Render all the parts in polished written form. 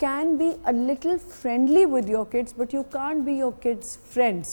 can be a little friendly with your kids but you can't be your kids friends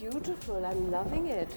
beautiful. I'm loving it.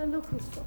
And look who's talking.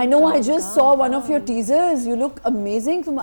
I know, I just saw one of your teasers. You look amazing.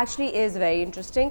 actually is very interesting.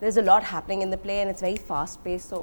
there's a lot happening in the play and it's very fast paced. So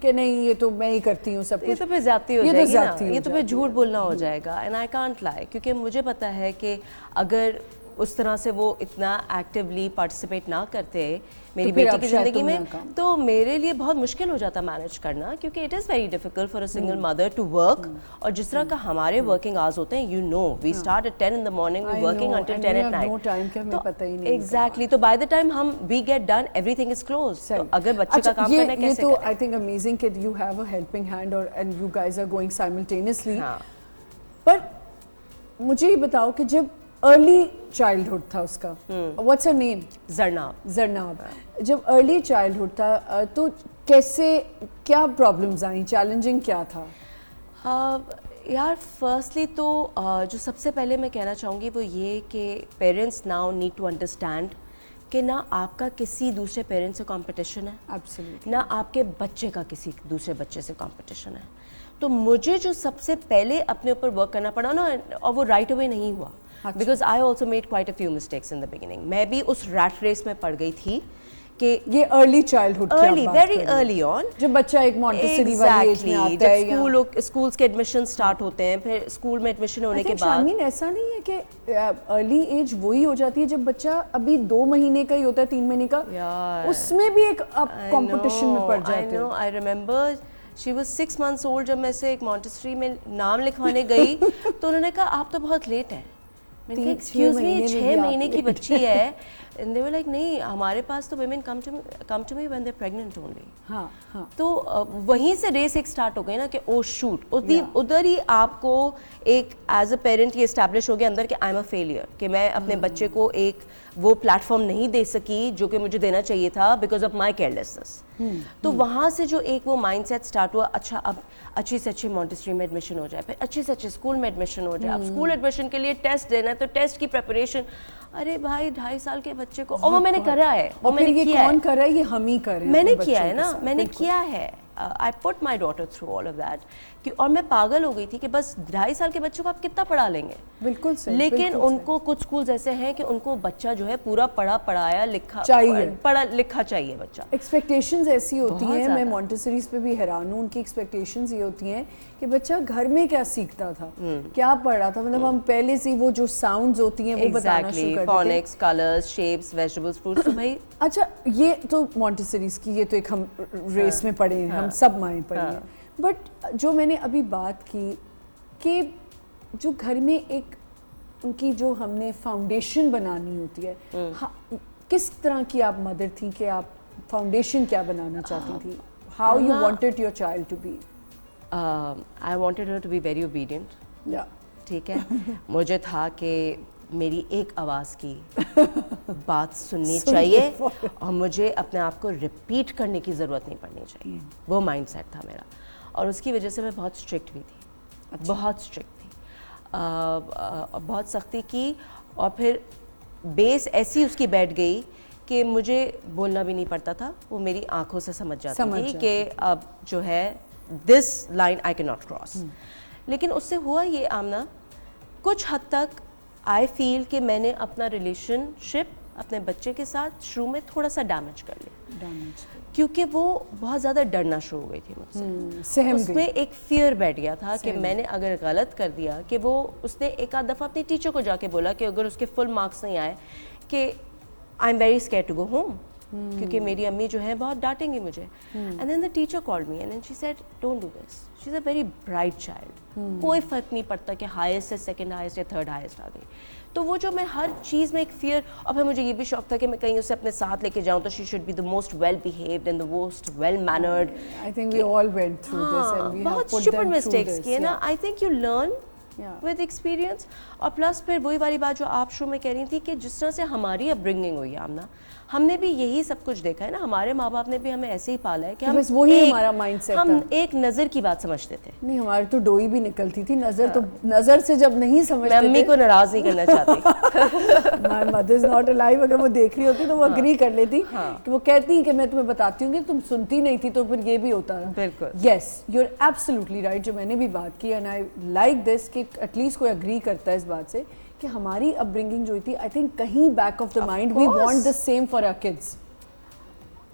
کہ نہیں یہ تو میں ہی کرتی ہوں سب یہ کچھ؟ تو پھر زیادتی ہو جائے گی نا, یہ تو پھر جھوٹ بولنا ہو جائے گا. اینڈ آئی کانٹ لائی, کیونکہ مجھے پتا ہے کہ اگر اس طرح سے وہ اتنا ایکٹیولی پارٹیسپیٹ نہ کرتے میری بیٹی کی زندگی میں, تو میرے لیے بہت مشکل ہو جاتا مینیج کرنا, کیونکہ it is very difficult for a single mother to work. اور جس طرح کا ہمارے ورکنگ آورز ہوتے ہیں, you know we start at 10 in the morning, we working until 10 at night. Exactly, تو بائی دا ٹائم ہم we get done everything is close. اگر بچے کا کام کرنا ہے کیسے کریں؟ یہ تو آئی تھنک امیزنگ کہ you have a helping hand اور and you guys are going simultaneously. پر مجھے یہ بتاؤ کہ جب ارلی چائلڈہڈ تھا اس کا, واٹس ہر نیم؟ زرناب. جب ارلی چائلڈہڈ تھا تو کیسے, کیا پرابلمز آئیں, چیلنجنگ کیا تھا؟ یار فرسٹلی تو جو سب سے پہلے میں کہنا چاہوں گی وہ یہ کہ parents now need to understand کہ نہ آپ کا کسی دوسرے پیرنٹ سے کمپٹیشن ہے, نہ آپ کے بچے کا کسی دوسرے بچے سے کمپٹیشن ہے. تو مجھے جو سب سے پہلے اپنے اوپر ورک کرنا پڑا نا, اور وہ رائٹ اوے نہیں ہوا, because I also made quite a few mistakes in the beginning. میں بھی اس ریٹ ریس میں پڑ گئی تھی کہ یہ early childhood, early very early on, جب بچہ ایک مونٹیسری والی ایج میں آتا ہے, جب اسکولز کے ایڈمیشن سٹارٹ ہوتے ہیں, پھر اسکول میں ایڈمیشن ہونے کے بعد. شارمین ایسا نہیں ہے کہ ارلی ایج وہی ہو جاتی ہے جب بچہ ابھی 2 مہینے کا ہی ہوتا ہے, 3 مہینے کا, اس میں بھی ایک آپ کمپٹیشن میں پڑ جاتے ہیں. I remember she was 6 months old جب میں سے ایک مونٹیسری میں نام لکھوانے گئی تو انہوں نے کہا آپ تو بہت لیٹ ہیں. میں نے کہا ایکسکیوز می, 6 مہینے کی بچی ہے. And they were like نہیں, ہمارے پاس تو women come to me when they're pregnant only. تو وہیں سے ریس ایک سٹارٹ ہو گئی نا کہ او شوٹ, ادھر ہی آپ کو ایک ایز اے پیرنٹ یہ اسٹیبلش ہو گیا اندر کہ آئی ایم اے فیلئر, کہ میں اپنے بچے کو ایک وہ پلیٹ فارم نہیں دے سکی جو کہ مجھے دینا چاہیے تھا بیکاز آف مائی کیئرلیسنس. تو وہاں سے جو ایک وہ مائنڈ سیٹ اسٹارٹ ہوا, اچھا اب اچھی سے اچھی مونٹیسری میں ایڈمیشن ہو جائے, پھر اچھے سے اچھے اسکول میں ایڈمیشن ہو جائے. اب اسکول ایڈمیشن کے لیے ٹیسٹ دینا ہے تو ٹیسٹ کی پریپریشن, ارے بھائی 2.5 سال کے بچے کو, اور وہ میں نے کرا ہے, اور میں نے کیا ہے, کون کر رہا ہے, یہ ہم ہی کر رہے ہیں, میں نے کیا ہے نا, میں نے کیا ہے. I put my daughter through all of that. اور میں پاگل ہو گئی تھی کہ بس 2.5 سال کے بچوں کو آپ کتنا پڑھا لیں گے. بالکل صحیح. لیکن ان کو کچھ اسکولز ایسے ہیں کہ ان کو بچہ جو ہے پورا پڑھایا لکھا چاہیے بچہ. ایکسپیکٹیشنز ایسی ہوتی ہیں, میں مونٹیسریز پہ بھی حیران ہوں, ان کی ایکسپیکٹیشنز یہ ہوتی ہیں کہ بچہ گھر میں کیا سیکھتا تھا, کیا پڑھ رہا تھا, مطلب ہم پہلے سے وہ جو ساؤنڈز ہوتی ہیں وہ بتانا شروع کر دیتے ہیں, phonics, colours, shapes, vegetables, fruits. تو بھائی اچھا یہ تو مونٹیسریز کی, یہ تو ایک ہم ریس میں پڑھے ہیں, ہم سب مائیں پڑھے ہیں. بٹ جو میں نے ابھی بات کی کہ جو گھر میں ایک ان کی جو ہم نے فاؤنڈیشن بنانی ہوتی ہے, کس طرح کی آپ مدر تھیں کہ آپ فاؤنڈیشن کیا بنانا چاہتی تھی؟ How you wanted your child to be? I wanted her to be very obedient. ٹھیک ہے, مجھے تھا کہ میری ایک آواز کی بات سننی چاہیے اور مجھے اپنے آپ کو ریپیٹ کرنے کی ضرورت نہیں پڑنی چاہیے. وہ مائنڈ سیٹ تھا میرا, اور اس کی وجہ سے میں بہت اسٹرکٹ بھی تھی, بہت اسٹرکٹ تھی, بہت سختی کی. اور پھر بیس ایسی اس کی بیٹھ گئی کہ مجھے بولنا بھی نہیں پڑتا تھا, وہ میری آنکھوں سے سمجھ جاتی تھی کہ اب جو ہے دس لائن آئی کی ناٹ کراس. لیکن اس سے ہوا یہ آمنہ, کچھ حد تک آئی فیل کہ میں نے اپنا ریلیشن شپ اپنے بچے کے ساتھ شروع میں تھوڑا سا ڈیمیج کر لیا, کیونکہ وہ بہت زیادہ ڈرنا شروع ہو گئی تھی مجھ سے. اس میں ایک فیئر بیٹھ گیا تھا کہ میں نے اگر غلط کر دیا, کہ وہ اس نے ایک آدھ دفعہ اپنی ٹیچر کو جا کے بولا کہ اگر اس کے فل مارکس نہیں آئے کہ I am very scared to go home, کیونکہ میری امی جو ہے بہت ڈانٹیں گی مجھے. And then the teacher called me and she said don't do this, she is a very bright child, کوئی فرق نہیں پڑتا کہ ہائیسٹ سے سیکنڈ ہائیسٹ یا تھرڈ ہائیسٹ آ گئی. تو وہ جو میں ہر چیز میں ایک فیئر, اور پھر مجھے یہ بھی شوق تھا کہ میں کہیں اسے اپنے ساتھ لے کے جاؤں تو she should be the most well behaved and the most well mannered. I think we all went through this and we have بہت put stupid them through mistakes this. کیے نا. I think you learn with experience. اور plus پھر وہی والی بات جو آپ شروع میں کہہ رہی تھی کہ جس طرح سے ہماری اپ برنگنگ ہوئی ہے آمنہ, ہم نے بھی یہی سب کچھ دیکھا ہے نا, ہمارے ماں باپ نے بھی ہمیں ایسے ہی پالا ہے کہ ہم بس وہی ہمارا مائنڈ سیٹ تھا, ہم ایک نظر کی بات سمجھتے تھے. نہیں ہماری تو ڈوئی بھی نکلتی تھی, نظر تو نظر سے جب نہیں سمجھتے میں امی کو ناراض نہیں کرنا چاہتی. My mother is not alive, اگر وہ دیکھ رہی ہوتی تو وہ اگری کر لیتی کہ وہ کہتی ہیں کہ میں تمہیں بتاتی ہوں کہ تم سنتی نہیں تھی, تو پھر یہ بھی ہوتا ہے. بالکل yes you are absolutely right. جو میں نے بھی بات کی, اینڈ آئی لائک دس کہ ایٹ لیسٹ کوئی اگری کرتا ہے اس بات سے کہ ہماری اپ برنگنگ جو ہوئی تھی, آئی تھنک کہیں back of the mind we want the same for our kids.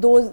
those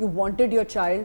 you wanted your child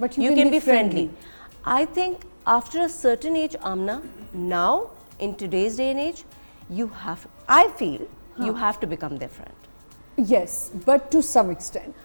But you you can can be be friendly. I think after a certain age, Amna, now in today's day and age, I feel you have to become their friend. Yes, but to some extent.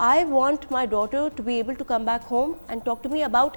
I want my daughter to be able to come back home and talk to me about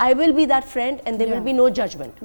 I will be that friend and there will be no judgment.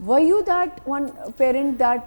Were you that one parent that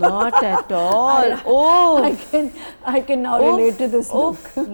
Not at all. Oh, I can now relate to this look.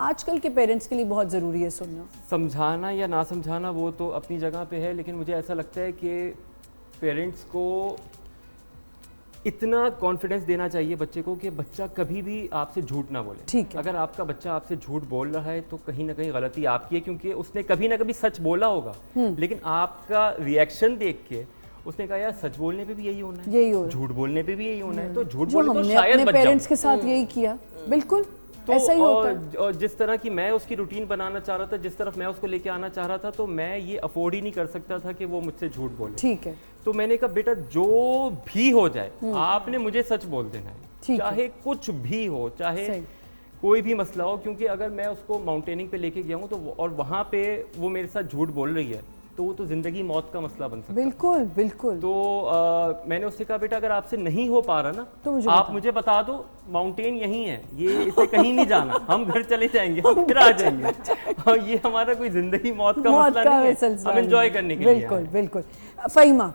آج کل کے parents کے لیے بہت ضروری ہے سننا. سمجھانا یا نہ سمجھانا وہ تو اپنی جگہ پہ ہے, لیکن مجھے ایسا لگتا ہے کہ پیرنٹس کو اتنا کانفیڈنس دینا چاہیے بچے کو کہ بچہ کبھی بھی آپ سے جھوٹ نہ بولے. ٹھیک ہے. اگر آپ کا بچہ آپ سے جھوٹ بول رہا ہے تو کہیں نہ کہیں غلطی آپ کی ہے, کیونکہ اس نے کبھی نہ کبھی سچ بولا ہوگا, لیکن آپ کا ریئیکشن دیکھ کے اس نے کہا یار سچ بولنے پہ بھی یہی ہونا ہے, یہی ہو جھوٹ بولنے پہ بھی یہی ہونا ہے, تو جھوٹ جو بولے ہم تو نے شاید اپنے بچ جاؤں. پیرنٹس کے ساتھ یہی کیا, بالکل ایسا ہی ہوتا ہے. اور جس طرح کی میں اس کی روٹین بنانا چاہ رہا تھا, جس طرف میں اس کو لے کے آنا چاہ رہا تھا, تو میں یہ افورڈ ہی نہیں کر سکتا تھا کہ وہ مجھ سے جھوٹ بولے. ٹھیک ہے. تو میں نے کہا بیٹا جو بھی ہو جائے آپ نے مجھے سچ بول دینا ہے, چاہے کچھ بھی ہو, چاہے کوئی بھی مسئلہ ہو, کیونکہ اگر میں اس کو ماؤنٹیننگ پہ لے کے گیا ہوں تو اور وہاں پہ وہ میرے ساتھ جھوٹ بول رہی ہے تو وہ تو زندگی موت کا مسئلہ بن سکتا ہے. بالکل بالکل. تو میں نے اس سے کہا بیٹا اگر آپ سے نہیں ہو پا رہا نا تو آپ مجھے بتا دو, ماؤنٹین یہیں ہے, یہ اسے کہیں نہیں جانا, ہم گھر چلے جائیں گے, ہم پھر آ جائیں گے, اور یہ ہمارا کوئی زندگی موت کا مسئلہ نہیں ہے, ہم انجوائے کرنے کے لیے. بالکل بالکل. فہیمہ,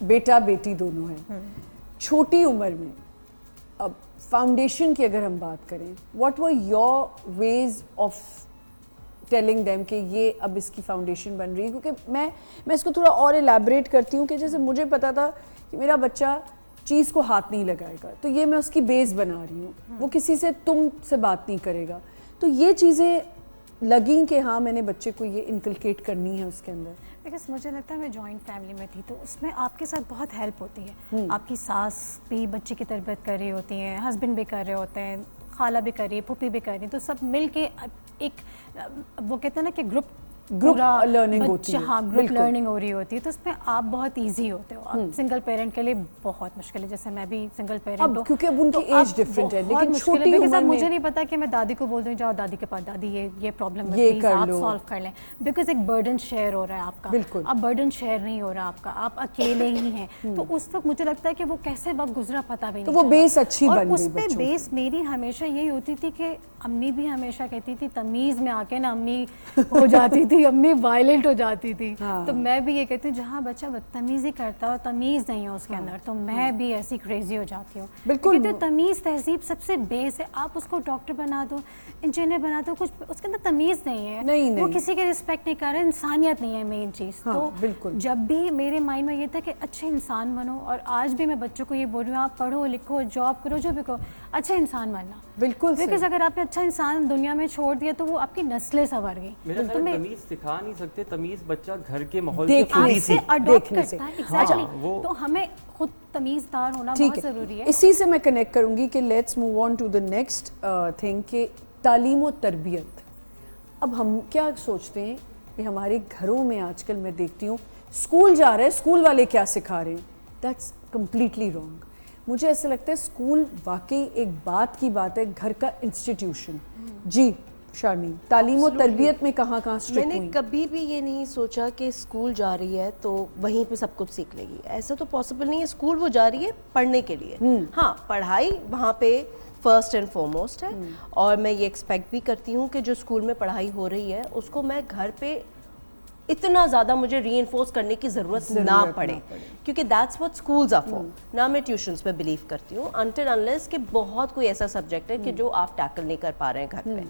بیٹا بیٹی دونوں ہیں, چھوٹی عمر میں اب فاؤنڈیشن کی اگر ہم بات کریں, what were your ways of telling them کہ یہ اب اس کی فاؤنڈیشن بن رہی ہے؟ کیونکہ میں اس کو تھوڑا اور ایلیبریٹ کرتی ہوں کہ جیسے مجھے پتا تھا کہ میرا بچہ چیز کو ہاتھ نہیں لگائے گا, تو یہ میں اس کی بیس بنا رہی ہوں, وہ کسی سے تم سے بات نہیں کرے گا, تو یہ چیزیں لگیں کہ ہاں میں نے بچے کو یہ انکلکیٹ کرنی ہے اس کے اندر. بیکاز مجھے لگتا ہے میں جوائنٹ فیملی میں تھی تو اس میں آپ کے ساتھ بہت ہیلپ ہوتی ہے. آپ کی ساس بھی بچے کی تربیت کر رہی ہوتی ہیں, ہسبینڈ بھی کر رہے ہوتے ہیں, خالہ بھی کر رہی ہے, پھوپھی بھی کر رہی ہے, تو سب مل کے ایک وہ کہتے ہیں نا کہ گروپ لرننگ ہوتی ہے. ہاں گروپ لرننگ ہو رہی ہوتی ہے, تو اس میں آپ بہت ایزی ہوتے ہو. اب سنگل پیرنٹ کے لیے بہت مشکل ہے, جیسے میں بھی سنگل پیرنٹ ہوں کیونکہ اب ان کی ایج ڈفرینٹ ہے, لیکن چھوٹی عمر میں مجھے نہیں پتا کہ میں دادی کو بول دوں جاؤ دادی کے پاس, دادی یہ پرابلم ہے پلیز آپ سالو کر لیں, بیکاز ایک برڈن شیئر ہو رہا ہے آپ کا. بالکل. اب برڈن شیئر نہیں ہو رہا آپ کا, آپ اکیلے ہی ہیں, تو اس وقت مجھے لگتا ہے کہ وہ کیسے وقت گزرا پتا بھی نہیں, تو وہ بیس اچھی بن گئی. اور اس پہ بیس میری ہمیشہ یہی ہوتی تھی کہ امی بھی ہمیشہ کہتی تھی تمیز میں آ کے نا امی ہو جاتی تھی, امی وائلنٹ ہو جاتی تھی. تو میں بھی یہ کہتی ہوں جہاں بچہ بدتمیزی کرتا ہے اور تمیز نہیں ہے اس کے اندر, تو میں بھی ایسی کریزی ہو جاتی ہوں. بالکل. تمیز تہذیب سب سے بیس ہے. آپ اس کو ڈاکٹر بنا دو, انجینئر بنا دو, کچھ اس کے اندر تمیز نہیں ہے, وہ کسی کے رسپیکٹ نہیں کر رہے, انسانیت نہیں ہے مین چیز. تو جب بھی میرے مائنڈ میں یہ تھا کہ اچھے انسان بنو, اور آج بھی میں بچوں کو یہ بول رہی ہوں آپ پڑھو لکھو جاب کرو جو بھی کرو, اچھے انسان بننا. بالکل. بیکاز اگر آپ نے اچھا انسان دنیا میں چھوڑ دیا تو وہ آپ کی نسلیں سنور گئی. میرا خیال تمیز سکھا نہیں سکتے, تمیز بچہ گھر کے ماحول سے خود ہی سے اڈاپٹ کرتا ہے. ایگزیکٹلی. تو ہمیں خود تمیزدار ہونا بہت ضروری ہے. اسی سے میں کنیکٹ کروں گی کہ let's move on to the next thing کہ تعلیم و تربیت. اب ہم کیا سوچتے ہیں کہ ہمارے گھروں میں آج کل میں دیکھتی ہوں اسکول جا رہے ہیں, اسکول والے کیا سکھا رہے ہیں, دیٹس کمپلیٹلی رانگ. مجھے ایسا لگتا ہے اسکول واقعی ایک بات کی بات ہے, گھر کا انسٹیٹیوشن. جی شارمین, تعلیم و تربیت میں کہاں میں نے کبھی بھی یہ نہیں سوچا کہ اسکول جا رہی ہے تو وہیں پہ سب کچھ سیکھ لے گی, ایسا تو پاسبل نہیں ہے. اسکول وہ جا رہی ہے پڑھنے کے لیے, ہاں پڑھائی وہاں پہ فرسٹ اینڈ فارموسٹ ہے, اور میں یہ ایکسپیکٹ بھی کرتی ہوں کہ جو اسکول میں پڑھائی ہو رہی ہے اس کو میں گھر پہ اتنا زیادہ مجھے ری انفورس کرنے کی ضرورت نہ پڑے, کیونکہ that's what schools are for. نہ میں ٹیوشنس پہ بلیو کرتی ہوں انٹل انلیس کہ بہت کوئی ایسا سبجیکٹ ہے کہ جو آپ ٹیکل نہیں کر پا رہے ہیں گھر پہ,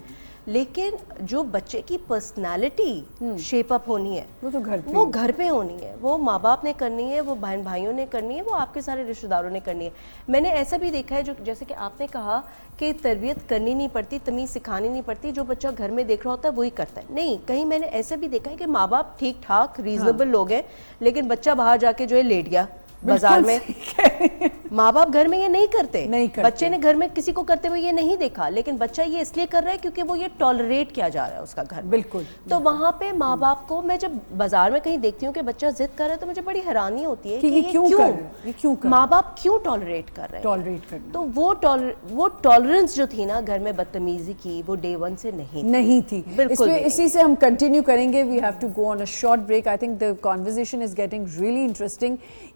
لیکن جو بچے کی پرسنالٹی شیپ اپ ہونی ہے وہ گھر پہ ہونی ہے, وہ ماں باپ نے کرنی ہے, وہ بہن بھائیوں نے کرنی ہے, وہ آپ کے سارے رشتہ داروں نے کرنی ہے. میں نے ایسا بھی دیکھا ہے جو جیسے کہ آپ نے کہا کہ تربیت کرنی نہیں پڑتی, تمیز سکھانی نہیں پڑتی, جو بچہ گھر میں دیکھ رہا ہوتا ہے وہی کرتا ہے. نہیں, کہیں میں نے ایسا بھی دیکھا ہے کہ ماں باپ ٹھیک ٹھاک ریزنیبل لوگ ہیں, لیکن بچہ باہر جا کے جو ہے لیٹ گیا بازار میں. ماں باپ گھر میں یہ نہیں کرتے, بچے نے گھر میں کسی کو کرتے ہوئے یہ نہیں دیکھا, لیکن بچہ یہ اس لیے کر رہا ہے کیونکہ وہ یہ ٹالریٹ کیا جا رہا ہے اس کا گھر. بالکل. تو وہاں پہ ماں باپ کو میں جب بازار میں کہیں دیکھتی ہوں کہ بچہ ضد کر رہا ہے تو مجھے بڑی حیرانی ہوتی ہے کہ یہ کیوں ماں باپ کیوں ٹالریٹ کر رہے ہیں. تو وہ ٹالرنس جو تھی نا گھر میں بدتمیزی کی, وہ ڈے ون سے نہیں تھی. بالکل. اسی سے ہم کنٹینیو کریں گے. We have to go on a short break. I think the conversation is getting really interesting.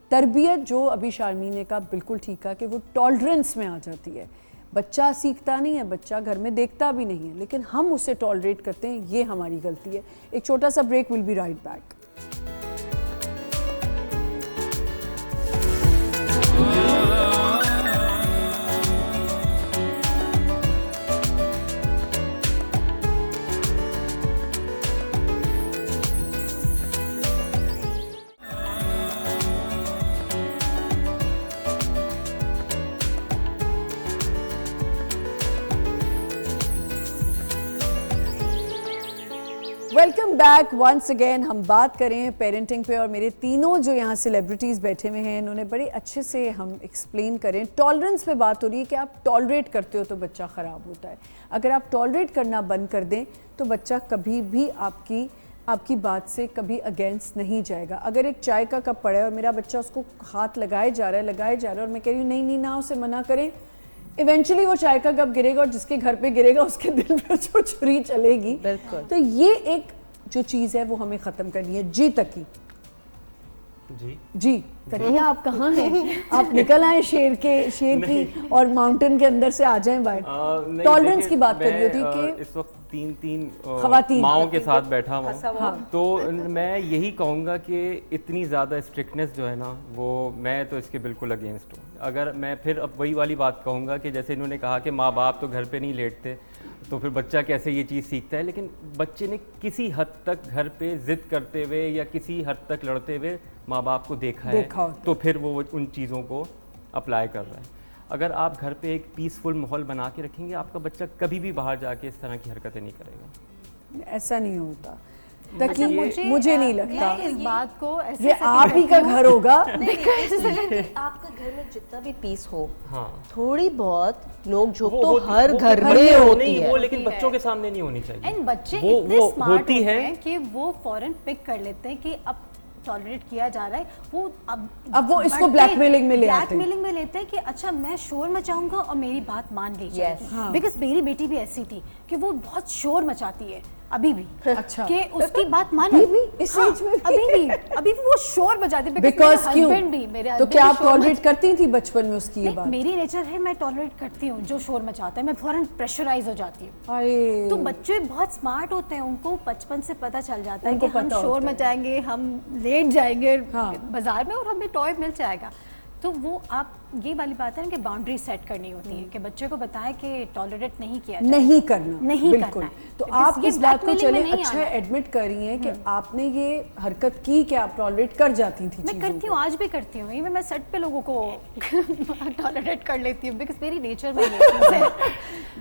تربیت جو ابھی شارمین نے کہا بالکل ٹھیک ہے کہ وہ ٹالرنس میں آ جاتی ہے. بچہ سیکھتا نہیں ہے, بچہ گھر میں دیکھتا بھی نہیں ہے, لیکن ہم اسے ٹالریٹ کرتے ہیں, یہ ہماری غلطی ہے. ایک چھوٹا سا break, will be right back. Welcome back once again. ہم بات کریں پیرنٹنگ پہ, اور میرے تینوں جو یہاں سیلیبریٹیز بیٹھے ہوئے ہیں انہوں نے بڑے اچھے سے ہم ایکسپلین کریں. ٹالرنس پہ بات ہو رہی ہے کہ آپ ٹالریٹ کرتے ہو تو بچہ خراب ہوتا ہے. اگر آپ ٹالریٹ کرنا بند کر دیں تو بچہ کبھی بھی آپ کی بات سے کبھی اگینسٹ نہیں جائے گا. اگر ایک چائے کا کپ پڑا ہے اور میرا بچہ اس کو ہاتھ لگائے جا رہا ہے اور میں کہہ رہی ہوں نہیں نہ اسے منع کریں, ایونچولی وہ چائے کا کپ گرے گا, اور جس کے گھر پہ گرے گا اس کے دل پہ جو چھری چلے گی. بالکل. تو یہ ایک جو چیز ہے وہ ہمیں ختم کرنی ہے. جی تقی, جی تقیہ آپ کہاں ہیں؟ آپ نکل آئیں شیر کی اور ماؤنٹین کے اندر سے آ جائیں باہر. ٹالرنس کی بات کر رہی ہوتی کہ اس وقت تین خواتین ماؤں کے ساتھ بیٹھا ہوں, تو میں یہی کہوں گا کہ اتنی زیادہ اسٹرکٹنیس جو ہے نا, وہ میں تو اس کے بالکل اگینسٹ ہوں. اگر میں پھر اب وہی والی بات کہوں گا کہ جیسے انہوں نے کہا کہ ماں باپ تو گھر پہ نہیں لیٹتے, تو پھر بچہ کیسے یہ چیز سیکھتا ہے. لیکن بچے نے کسی حد تک گھر پہ ضد کرتے ہوئے یا کسی حد تک لڑتے ہوئے ماں باپ کو دیکھا ہے, تو پھر وہ ان چیزوں کو اپلائی کر رہا ہے. اگر آپ گھر پہ ایک پیسفل ماحول بنا کے رکھیں گے, آپ کا بچہ کبھی بھی باہر جا کے اس طرح کی حرکتیں نہیں کرے گا. ایسا نہیں ہوتا. مجھے نہیں لگتا اس بات کو یہ آپ ہی کا گھر ہوگا. آپ کا گھر میں جتنا بھی پیس ہو, تھوڑی بہت نوک جھوک تو ہر گھر میں ہوتی ہے, وہ لیکن بچوں کے سامنے نہیں ہونی چاہیے. اینڈ بچے اتنے سمارٹ ہوتے ہیں کہ وہ فوراً پک کر لیتے ہیں کہ اب ٹالریٹ کیا جا رہا ہے. وہ اب وہ اس کو بلیک میلنگ میں لے آتے ہیں. بلیک میلنگ میں لیتے ہیں کہ اچھا میں شور مچاؤں گا اور میری بات مان لی جائے گی. بیکاز میری بیٹی بھی ایسی تھی کہ وہ بہت شور مچاتی ہے ابھی بھی, اچھا کہ اس کی بات مانو اس ایج میں ابھی بھی وہ شور بجاتی ہے. بیکاز ہسبینڈ بھی میرے, تو کیا آپ ٹالریٹ کرتی تھی بچپن میں اس کی یہ بات؟ میری نیچر ہے, میں ٹالریٹ کرتی ہوں جو شور مچاتا ہے, میں فوراً پریشرائز ہو جاتی ہوں. تو بچے بہت اسمارٹ ہوتے ہیں, ان کو بچپن سے پتہ چل جاتا ہے کہ ہم شور مچائیں گے, ہم لیٹ جائیں گے بازار میں اور ہمیں ٹوائے مل جائے گا. تو وہ آپ یہ والی بات ہے کہ باؤنڈری سیٹ کرنی ہوتی ہے کہ بچے کو بتائیں کہ ٹالریٹ نہیں کیا جائے, نہیں کرنا, نہیں بالکل. تو آپ اس بات کو چلیں اچھا ایڈمٹ کر رہی ہیں کہ آپ نے یہ حرکت کی کہ آپ ٹالریٹ کر جاتی تھی. میں کرتی ہوں, آج بھی کرتی ہوں. ایون میں سیٹ پہ لوگوں کو ٹالریٹ کر لیتی ہوں بیکاز میری نیچر میں یہ چیز ہے.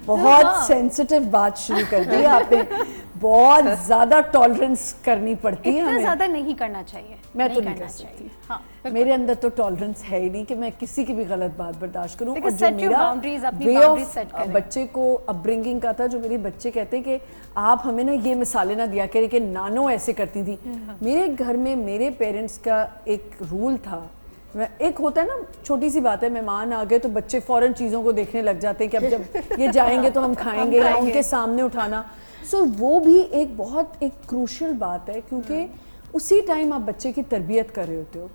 بہت سینسٹیو بات شروع کر دی آپ نے. بہت زیادہ ٹالرنس کرنی پڑتی ہے ہمیں. زیادہ نہیں کرنا چاہیے. میں تو نہیں کر سکتی. میرے اندر تو ٹالرنس ہے ہی نہیں کہ میں کسی کی بھی غلط بات برداشت کروں. اور جو میرا وے آف بچے کو اپ برنگنگ کا تھا, جو میرے بچے کہتے کہ آپ ہمیں نا یہ مثالیں نہ دیا کریں کہ نانو ایسے کرتی تھی. میرے گھر میں میرے پیرنٹس کا ایک رول تھا, ایک ہوتا ہے نا چھوٹی سی بات ہے, مہمان آ گئے تو بچے فوراً چیزوں کو دیکھنے لگ جاتے ہیں کہ اب جب یہ جائیں گے تو ہم کھائیں گے, یا ان کے سامنے اٹھانا. سو وہ بھی ایک بہت ایک کروشل بات ہے, کیونکہ اسی ٹائم آپ بچے کی تربیت کر رہے ہوتے ہو.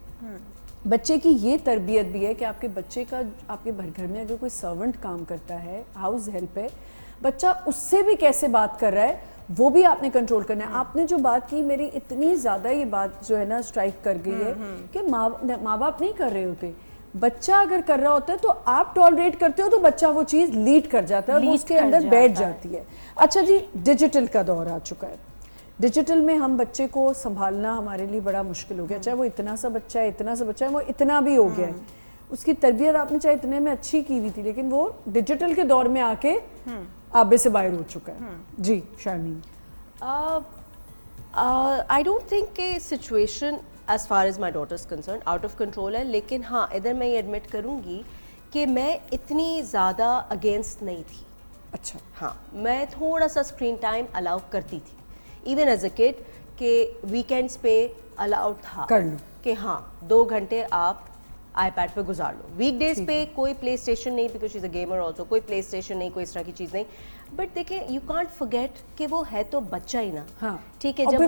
بچے کی یہ تربیت بھی ہے کہ آپ کے بچے کا, آپ کے گھر میں اگر کوئی سرونٹ کام کرتا ہے, ہاؤس ہیلپ ہے, بچہ اس سے بھی کیسے بات کر رہا ہے وہ بھی آپ نے کنٹرول کرنا ہے. آپ نے جو بات کی, میری اتنی زیادہ یہ بات جو ہے نا اسٹرائک کر گئی ہے کہ ماں باپ نہیں کر رہے ہوتے, بچہ اگر کر رہا ہوتا ہے تو آپ ٹالریٹ کرتے ہو تو بچہ وہ چیز لیڈ کر جاتا ہے اور اس کے اندر بیٹھ جاتی ہے. اچھا جی, ڈیجیٹل کا دور آ چکا ہے. ڈیجیٹل میں ہم بچے کو سنبھالنا ہمارے لیے بڑا مشکل ہو گیا. چاہے وہ اتنا سا بچہ ہے, وہ اتنا بھی ہو گیا ہے, اس کی تربیت آپ نے چاہے اتنے میں اچھی کی ہوئی تھی, لیکن وہ ڈیجیٹل کے دور میں آ کے آبے سے باہر ہو چکا ہے. جی شارمین. آئی ڈونٹ تھنک کہ situation as far as my daughter is concern out of control ہے, لیکن ہاں ادھر میں یہ ایڈمٹ کروں گی کہ میں اتنی زیادہ اگینسٹ نہیں تھی. اچھا. ہاں, میں تھوڑا سا اسکرین ٹائم الاؤ کرتی تھی ایون ایز اے کڈ, کہ ویکینڈس پہ الاؤڈ تھا کہ ہاں 2 گھنٹے آپ آئی پیڈ پہ گزار لو. ویک ڈیز پہ کوئی پلے اسٹیشن نہیں, because she is a gamer also, کوئی پلے اسٹیشن نہیں, کوئی اس طرح کی چیز نہیں. بٹ دیکھیں, یو کانٹ فرگیٹ کہ وہ ہے تو بچہ ہی نا, ٹھیک ہے. جب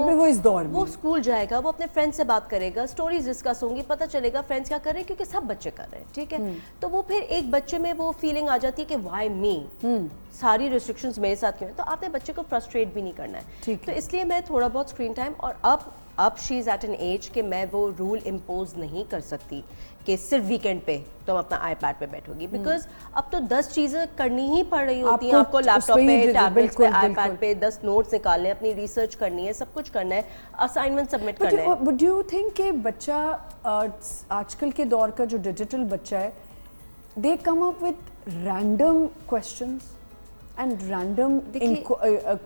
وہ اسکول جائے گا, وہ اپنے فرینڈ سے بات کرے گا, اسٹوریز ڈسکس ہوں گی, پتہ چلے گا فرینڈس کیا کر رہے ہیں, کیونکہ سب بچے کر رہے ہیں, ٹھیک ہے. تو وہ پھر ایک بچے میں وہ فیلنگ آ جاتی ہے کہ وائی می, ساری ریسٹرکشنز میرے ساتھ کیوں ہیں. تو آپ نے بچے کو فرسٹریٹ بھی نہیں کرنا ہے. تو اس لیے میں تھوڑا بہت اسکرین ٹائم, اور اب شی از ایٹ این ایج کہ میں وہ رول امپوز نہیں کر سکتی کہ صرف ویکینڈ پہ تم اپنا آئی پیڈ پہ بیٹھو گی, بیکاز اب تو 10 چیزیں کرنی ہی پڑ رہی ہوتی ہیں آپ کو, لیپ ٹاپ پہ, ٹیبلیٹ پہ, آئی پیڈ پہ 10 نوٹس نکالنے, اپنی ریسرچ کرنی ہے, سب کچھ کرنا ہے, اسائنمنٹ سبمٹ کرنا ہے. بٹ ڈو یو تھنک کہ بچہ آج کل کے دور کا جو ڈیجیٹل بچہ ہے, they come up with random questions and random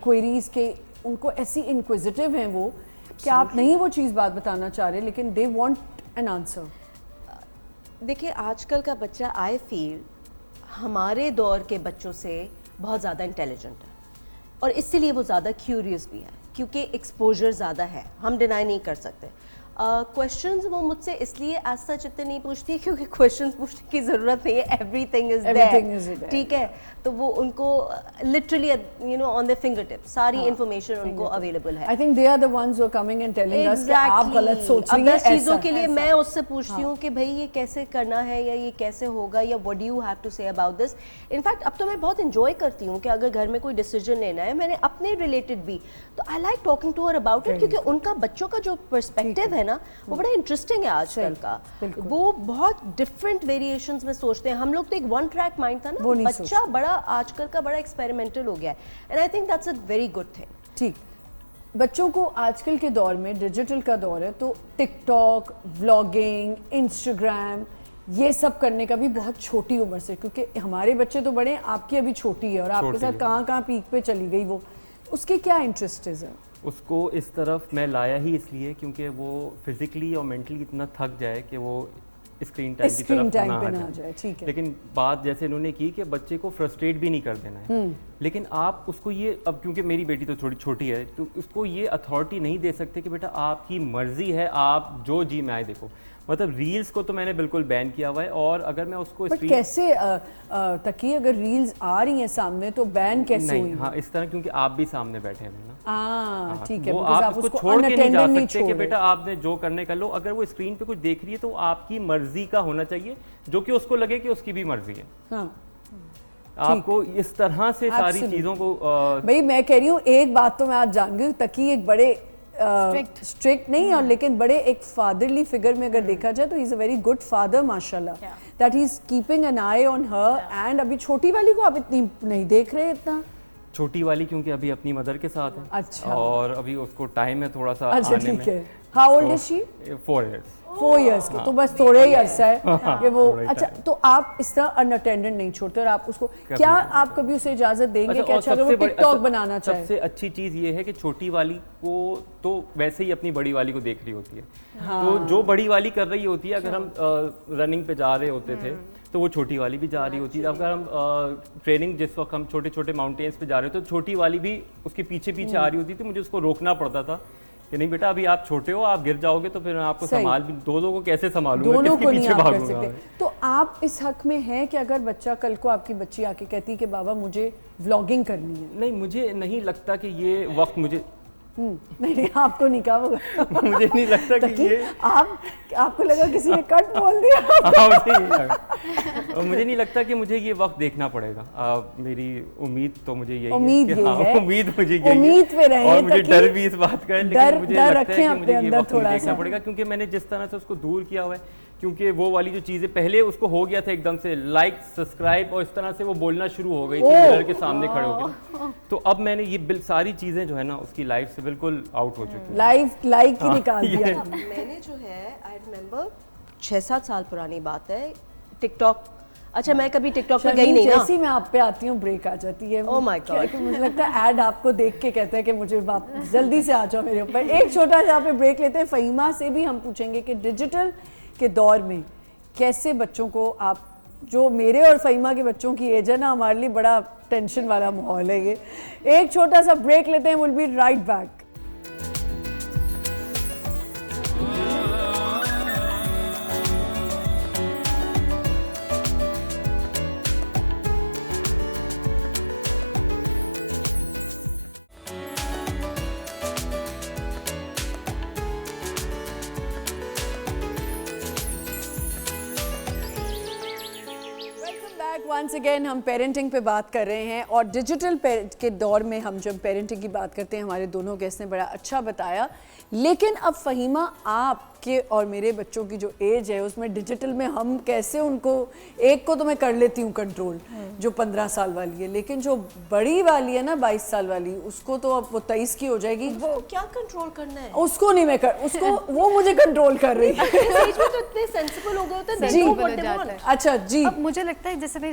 queries کے ان کو ایسی انکویزیٹو ہیں وہ کہ آپ نہیں وہ چیز بات بتانا چاہ رہے لیکن دے وانٹ این آنسر. دیکھیے آج کل کا بچہ آئی فیل ہمارے دور کے بچوں سے بہت زیادہ انٹیلیجنٹ ہے اور اس لیے وہ زیادہ کیوریس بھی ہے کیونکہ ایکسپوجر زیادہ ہے, ہم ڈینائی نہیں کر سکتے. کویشچنز وہ مجھ سے اس لیے ایز سچ اتنے نہیں پوچھتی کیونکہ کویشچنز پوچھنے کی ضرورت نہیں ہے, ایوری تھنگ از دیئر, ٹھیک ہے. تو وہ ان کو literally you know on their finger tip ساری انفارمیشن ان کو اویلیبل ہے. I think they are the ones who are coming and telling us کہ آپ غلط سوچ رہی ہیں. اب چیزوں کے لیے میں اس سے پوچھتی ہوں کہ بھائی یہ کیسے کرنا ہے یا یہ کیسے ہوگا یا what do you have to say about this. In fact اب تو میں بہت انجوائے کرتی ہوں کہ اگر گھر میں کوئی ڈیسیجن لینا ہے میں نے اپنے ریلیٹڈ بھی تو I like talking to her about it کیونکہ ان کا بچوں کا جو پرسپیکٹو ہے نا وہ بڑا انٹرسٹنگ ہے آج کل کا. وہ بہت ڈفرینٹ ویریشنز میں سوچتے ہیں. ہم لوگ تو ایک ون ٹریک مائنڈ تھا نا, بچہ بڑا آج کل کا بڑا ایکسپیریمنٹل ہو گیا ہے and I think that's a very good thing. ٹھیک, بچوں کو آج کل کے دور میں ڈیجیٹل کا دور ہے تو ٹک ٹاک, ولاگنگ, انسٹاگرام یہ سب کرنے کا بھی بہت چھوٹی عمر سے, کیونکہ ہمارے بچے تو بڑے ہیں, آپ کی ابھی چھوٹی ہے اور آپ کے ساتھ کہاں کہاں پیک پہ چلی گئی وہ, اس کے کیا انٹرسٹز ہیں؟ اس کو اس طرف میں لایا ہی اس لیے کیونکہ وہ فزیکلی اور مینٹلی اتنا تھک جائے کہ وہ اسکرین ٹائم کی طرف نہ جائے. ٹھیک ہے, لیکن بات جیسے انہوں نے کی کہ بچے کو فرسٹریٹ بھی نہیں کر دینا ہے, لیکن آپ اس کو یہ, اب کیونکہ میری بیٹی تو تھوڑی چھوٹی ہے تو اس کو یہ اتھارٹی نہیں دے سکتے کہ بیٹا آپ کی مرضی ہے, آپ جو جی میں آئے دیکھو. مطلب ریلز کو تو میں نے بالکل بین کیا ہوا ہے, اور اگر میں اس کو کیسے تقی اگر ریلز آ رہی ہیں سامنے تو بین کیسے ہوئی؟ ہاں اس طرح, کیونکہ آپ بھی سامنے بیٹھے ہیں نا, ٹھیک ہے, وہ آپ اس کو چھوڑ کے نہیں جا سکتے کہ بیٹا آپ نے جو کرنے کر لو. اگر وہ اسکرین پہ کچھ دیکھ رہی ہے تو آپ کی مرضی کا ہونا چاہیے جو کہ اس کو لگے کہ اس کی بھی مرضی ہے. آپ کو اس طرح سے ساری چیزوں کو, بھائی میں کہہ رہی ہوں ایک بات تو میں آج جان گئی, تقی ایک بڑے اسٹرکٹ نہیں اور لیکن بڑے ایک فادرلی فگر میں اگر دیکھا جائے تو he is a very good father ماشاء اللہ, that he is keeping an eye on her. And ابھی چھوٹی والی کو آپ اتنی نہیں دیکھ رہے اتنا؟ چھوٹی والی کیونکہ ابھی اپنی مدر کے ساتھ ہے. اچھا, اور ابھی اس کو ٹائم ہے تھوڑا سا اچھا ٹھیک ہے. How old is she? 4 years. 4 years کی تو بس تھوڑے ہی عرصہ ہے کہ وہ. اچھا تو آپ اس طرح ان اٹینڈنٹ نہیں چھوڑتے اور آپ اس کو کیا آپ کبھی اسے اجازت دیں گے کہ اچھا اگر وہ ٹک ٹاک بنانا چاہے؟ سب سے اچھی چیز یہ ہے کہ چھوٹی والی کو تو ویسے ہی اپنی بڑی والی کو دیکھ رہی ہوتی ہے, تو جو بڑی والی کر رہی ہوتی ہے, اگر ہم رننگ پہ جا رہے ہوتے تھے تو وہ چھوٹی والی بھی جا رہی ہوتی ہے. اگر ہم ٹریننگ جس وقت ہم چھوٹے چھوٹے ماؤنٹینس پہ جا رہے تو چھوٹی والی بھی اس کے پیچھے پیچھے آ رہی ہوتی تھی. مجھے اس کو روکنا پڑتا تھا کہ نہیں بیٹا ابھی آپ چھوٹے ہو, آپ گر جاؤ گے تو پھر میں آپ کو سنبھال بھی, دونوں کو کیسے سنبھالوں گا, کس کے پیچھے بھاگوں گا. تو آپ اس حق میں ہیں کہ اگر بچہ کل کو آپ کی بچی آ کے کہتی کہ بابا مجھے ولاگنگ کرنی ہے؟ نہیں, مجھے نہیں لگتا کہ یہ وقت مجھے نہیں آپ کو نہیں کہا ہوگا, مجھے نہیں لگتا کہ یہ آپ کو لگا کسی نے کٹ بول دیا. مجھے نہیں لگتا کہ مجھے یہ وقت دیکھنا پڑے گا. میری امید تو مجھے یہی ہے, امید مجھے یہی امید پہ رہیں, اور مجھے ڈر بھی اس بات کا ہے, لیکن مجھے لگتا ہے کہ مجھے یہ وقت دیکھنا پڑے گا کیونکہ میں نے جس طرح سے اس کو دور کیا ہوا ہے. کیونکہ وہ والی جو چیزیں پہلے اس کو ہو گیا تھا ایک دم سے لائک سبسکرائب اور اس طرح سے وہ بولنا شروع ہو گئی تھی مرر کے سامنے کھڑے ہو کے, تو اب میں نے یہ ساری چیزیں جو ہے نا اس کی لائف سے بالکل آؤٹ ہو چکی ہیں. لائک ہی نکال دیا. میں نے جو ہے آئی ریممبر 6-7 سال پرانی بات ہے, ٹک ٹاک. اچھا میں کبھی ٹک ٹاک پہ گئی نہیں نا, جیسی میں آپ پہ آتی ہوں بریک آ جاتی ہے. او مائی گاڈ, مجھے لگتا ہے ایڈ آپ کو دیکھ کے کہتا ہے کہ مجھے جلدی سے آ جاؤ میرے اوپر. ایک چھوٹا سا پہ بریک لیتے ہیں. فہیمہ سے بھی ہم پوچھیں گے کہ ڈیجیٹل کے دور میں کیسے بچوں کو آپ, جو میرے اور فہیمہ کے بچوں کی ایج ہے نا, ہمارے لیے بڑا ٹینشن والا ماحول ہے یہ. ایک چھوٹا سا بریک لیتے ہیں, will be right back. Once again ہم پیرنٹنگ پہ بات کر رہے ہیں, اور ڈیجیٹل کے دور میں ہم جب پیرنٹنگ کی بات کرتے ہیں, ہمارے دونوں گیسٹ نے بڑا اچھا بتایا. لیکن اب فہیمہ آپ کے اور میرے بچوں کی جو ایج ہے اس میں ڈیجیٹل میں ہم کیسے ان کو, ایک کو تو میں کر لیتی ہوں کنٹرول جو 15 سال والی ہے, لیکن جو بڑی والی ہے نا 22 سال والی, اس کو تو اب وہ 23 کی ہو جائے گی. وہ کیا کنٹرول کرنا ہے اس کو نہیں, میں اس کو وہ مجھے کنٹرول کر رہی ہے. اتنے سینسیبل ہو گئے ہوتے ہیں. اچھا جی, اب مجھے لگتا ہے جیسے بھائی